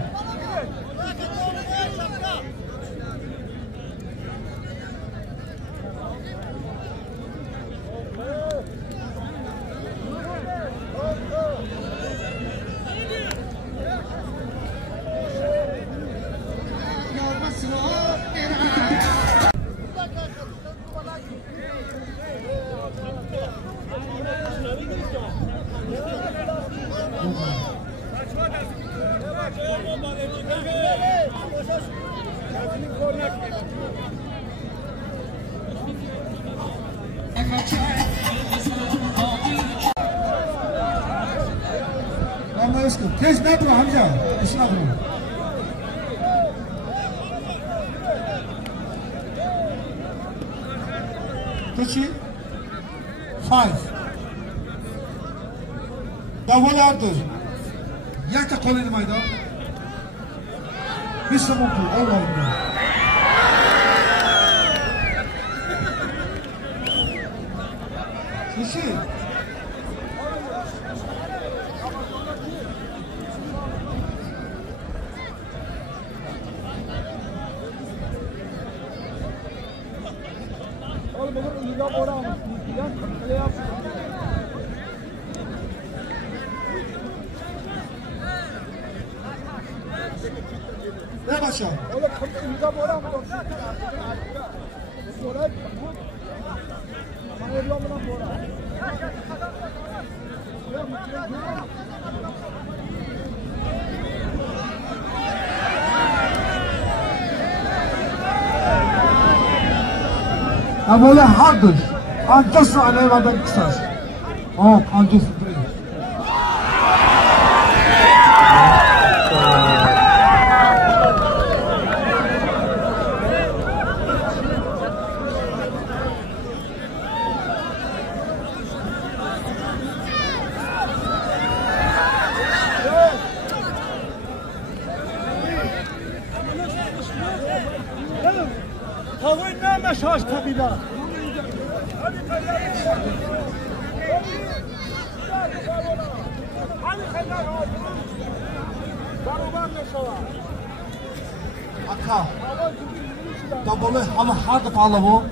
Tez ne yapıyor amca? İşine bakın. Kaçı? 5. Davul ardır. Yakta kolunu mayda. Bir sabah bu. Allah'ım. Kaçı? Ne başa? Böyle hardır. Antosu aleyvadan kısas. Oh, antosu. Tavuğun ne meşaş tabi var. Aka. Dabole ama hardı pahalı bu.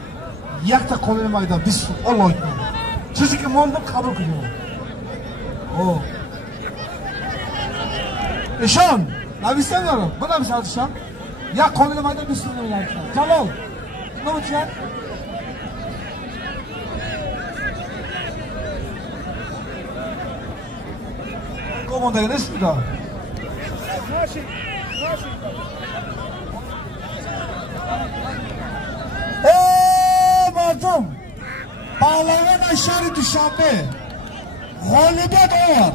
Yakta kolunu mayda biz Allah'ım. Çocuk kim oldu kabul kılıyor. O. Eşan. Ne istemiyorum. Bu da bir şey Eşan. Ya kolunu mayda biz sunuyorlar. Jalal. Ne olacak? ¿Cómo te eres? Mardum, bağlanan aşağı düşanbe, galibiyet o var.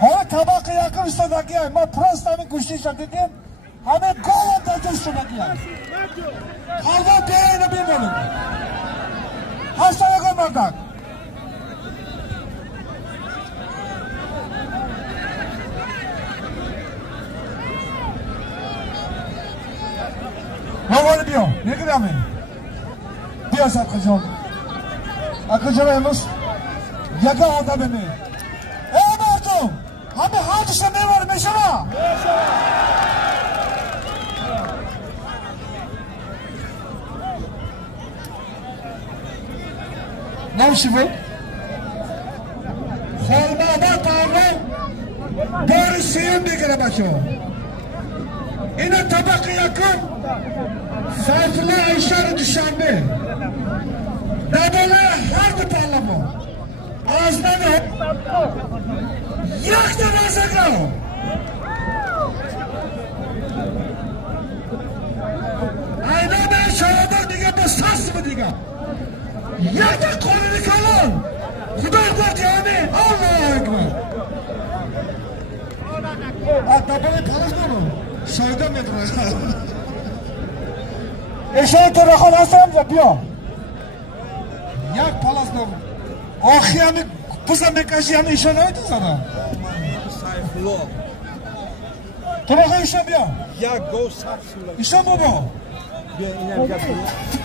Hala tabakı yakın üstündeki ay, ma prostanın kuşlayacak dedim, hemen gol da üstündeki ay. Halva değerini bilmiyorum. Hastaya koymadan. Havalı diyor. Ne kadar mı? Diyor arkadaşlar. Arkadaşlarımız yaga aldı beni. Mertum. Abi hadise ne var mesela? Ne işi bu? Hormada Tanrı bari suyun bir kere bakıyor. Yine tabakı yakın. Sayfılar aşağı düşen bir. Dabala hardı parlama. Ağzına da yak da mazaka. Ayna ben şarada diye bu sas mı diye. Yak da kolunu kalın. Hudar da yani. Allah'a ekber. Babali palazmanı. Şahiden nedir? Eşeği telefon aslanca diyor. Yak palazmanı. Ahiyani kıza mekajiyani işe neydi sana? Sayfullah. Telefon işe diyor. Ya go sarsula. İşe bu bu. Bir iner yapıyor.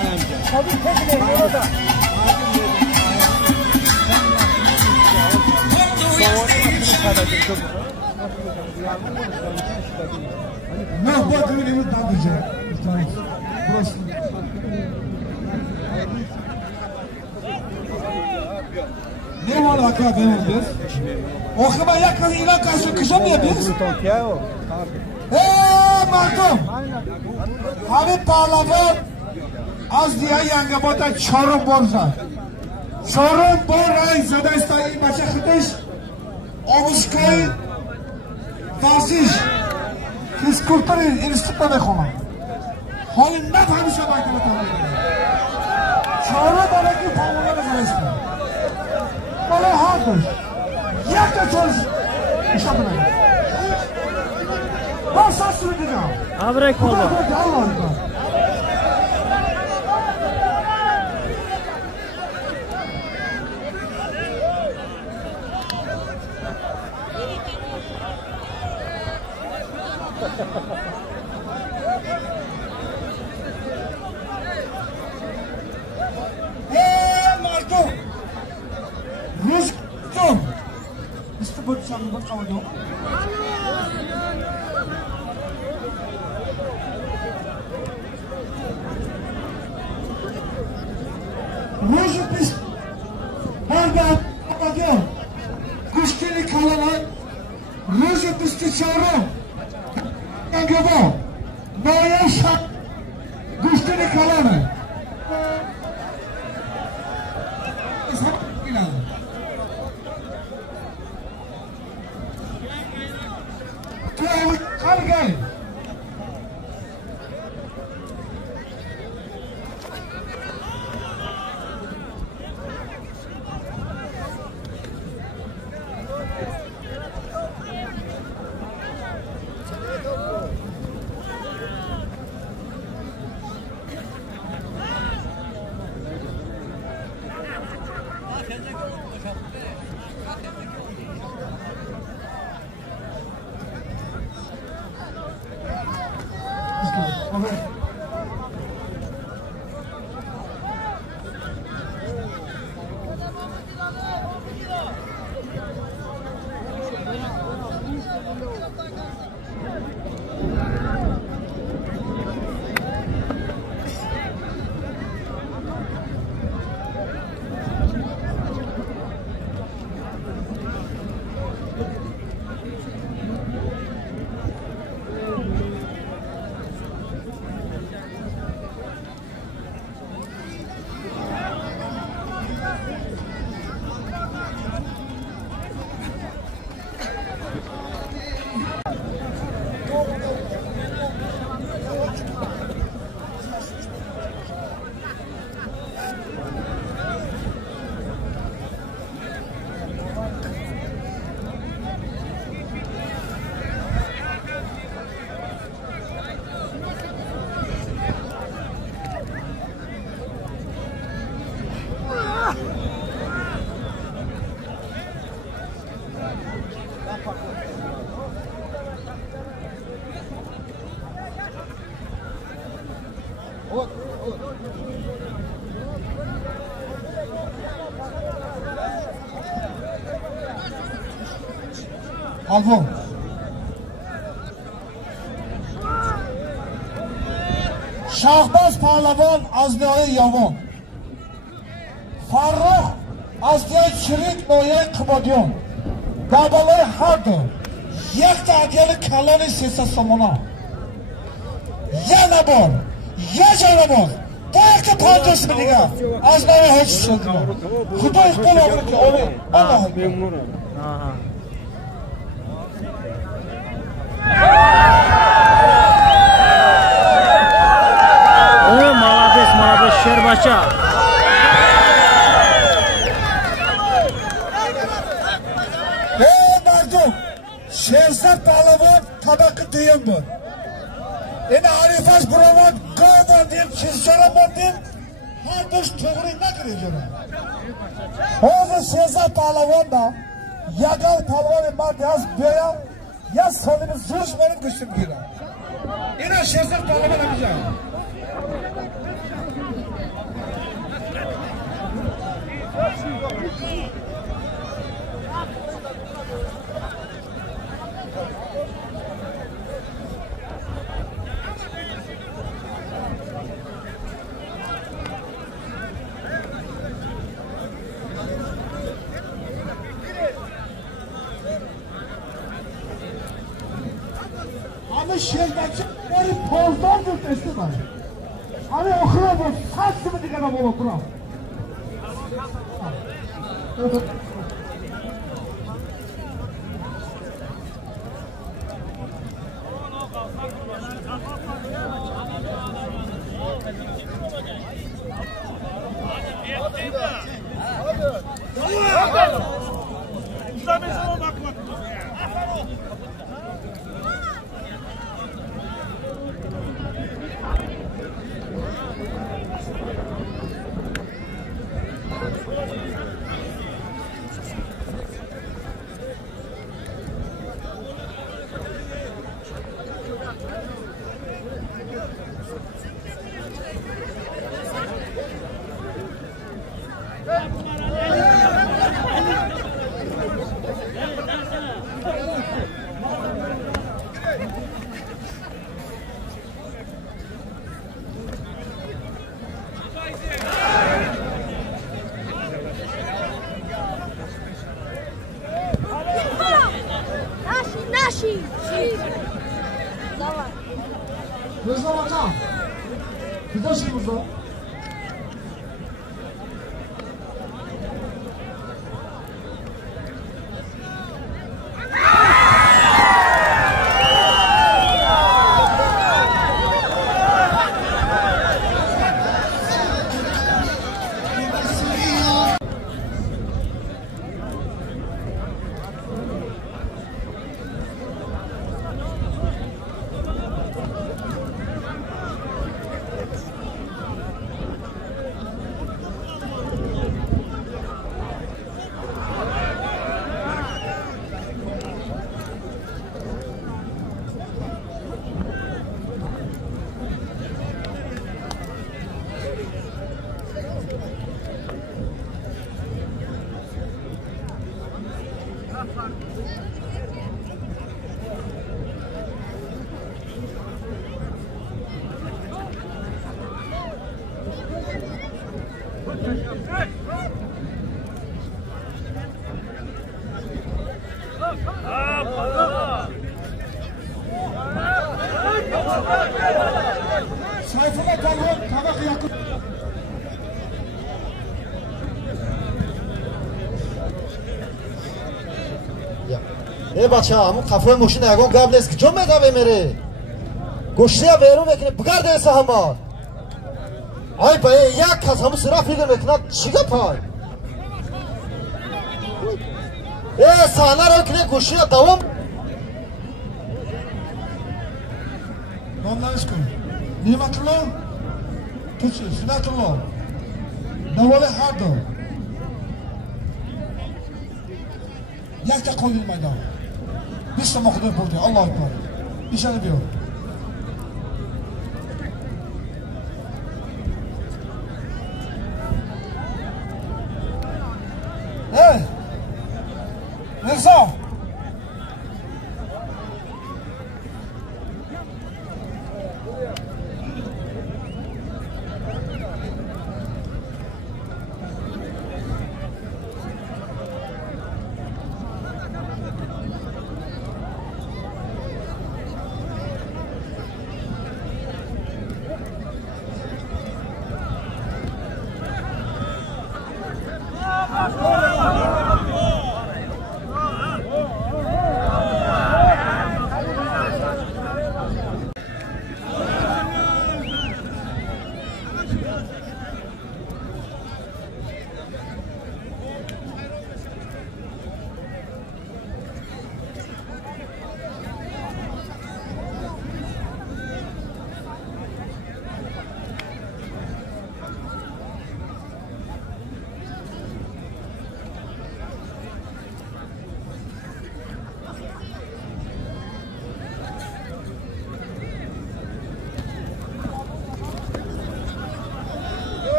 Anamca. Tabii peki ne orada? Ne yapalım elimizden diyeceğim. Burası. Ne var hakikaten biz? Okuma yakın ilan karşı kışa mı yapıyoruz? Mardum! Habib Pahlavan az diye Yangabadda Çorum borza. Çorum boray zadastایی بچه خودش آموزشگاه ورزش فیزیکولتوری اینستیتوت بخونم. حالی نفهمیشه مکتب تمرین. چهارم بالگی پامونه بزنسته. بالا هاردش. یک تا چورش. ایشا بنایی. با ساس رو دیدم. Abrek oldu. مردم روزتون استفاده شدن با قوانین روز بیست برگرد آبادیان گوشتینی کلانان روز 24 انگبا نایه شب گوشتینی کلانه Hargay. Alvon. Shahbaz Pahlavan az noye Yovon. Farruh az diye Chirik noye Qibodiyon. Dabalay Hardo. یک تا اگل کلان 300 سمونا. یه نبار. یه جای نبار. تا یک پانتوس میدیگه. از نوی هیچ شد. خدا اقبال آقا که آره. الله اکبر. Молодец, Щербача. Мардум, Sherzod Pahlavan tabakı duyum bu. Yine Arifas buraman kağıdan diyeyim, çizgilemen diyeyim. Her düş tuğruyla gireceğim. Oğuz Sezar Palavan da Yagal Palavan var yaz böyle yaz sonumuz zor benim güçlüm girer. Yine Sezar Palavan yapacağım. Ama şerbetçi beni pozdan dürtesi var. Hani okula bu, saç gibi dikene bol okula. Sayfına tabak yakın. بچه همون قفوه موشی نگون قبل است که جمعه دا بمیره گوشتی ها بیرون بکنه بگرده ایسا همار آی بایه یک کس همون سراح فیگر بکنه چیگه پای ای سانه رو کنه گوشتی ها دوام نامدارش کن نیمت الله کسی سنت الله نواله هر دو یک تا قولی میدان 20 مخدوم بودی الله اکبر ایشان بیو مرسا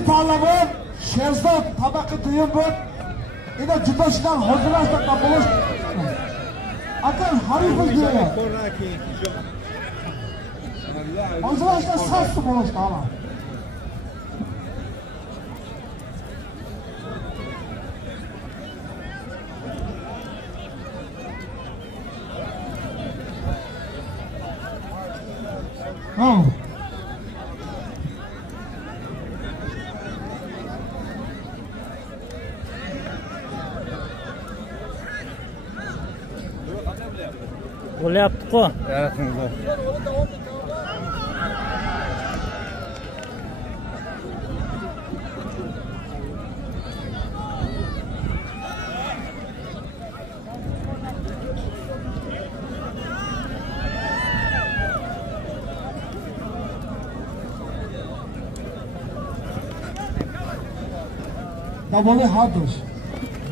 Milli parlament Sherzod tabaqi tiyim bu. Ina judoshdan hozirlashdan bo'lish. Agar harifiz diyor. Hozirlashdan safsi bo'lish tamam. Oh. Bo'lyapti-ku. Davoli hadosh.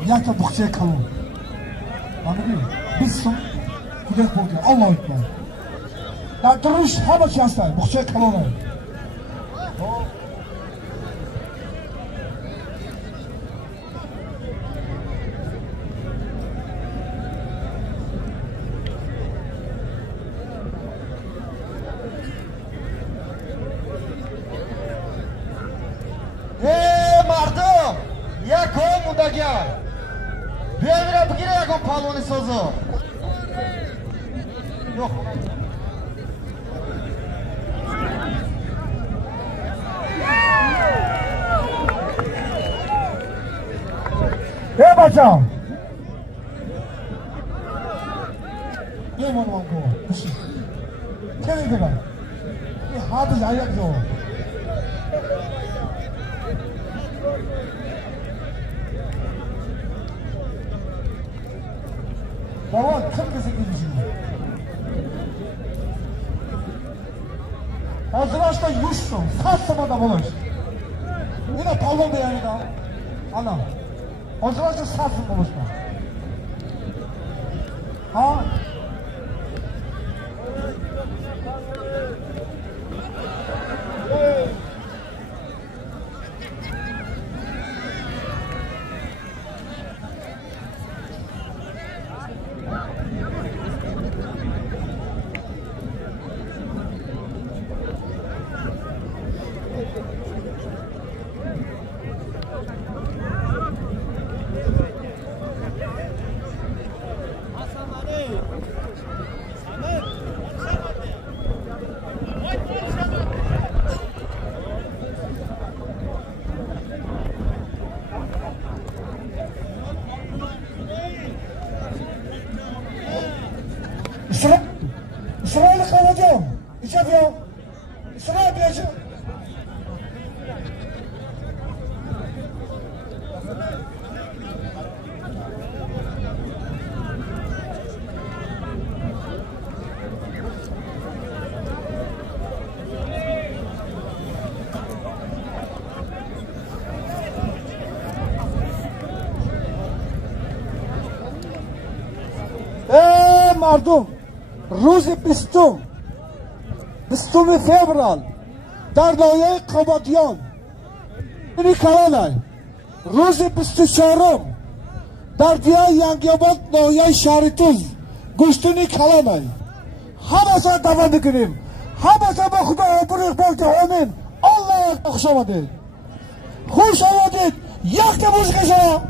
Yakka buqcha qalon. Anladın? Biz son kudret bo'ldi. Alloh akbar. Dar turish hamma chanslar, buqcha qalon. Mardum! Yakom undagan! Buyavira bugina yakom palvoni so'zi. Yo'q. Hey bacham! Ne var lan bu? Kene gibi. Hadi ayak yok. Baba kırmızı gidişim. Hazırlaşta yuşsun, satsama da bulur. Yine palon beyanı da. Anam. Hazırlaşta satsın buluşma. Ha? İsrail'i kalacağım. İçeriye. İsrail diyeceğim. مردم روز 20 فوریه در ناحیه قبادیان این کلانه روز 24 در دیار ینگیاباد ناحیه شهرتوز گشتونی کلانه همه سا دوام میکنیم همه سا با خدا آبروی باید آمین الله خوش آمدید یک موسیقی شما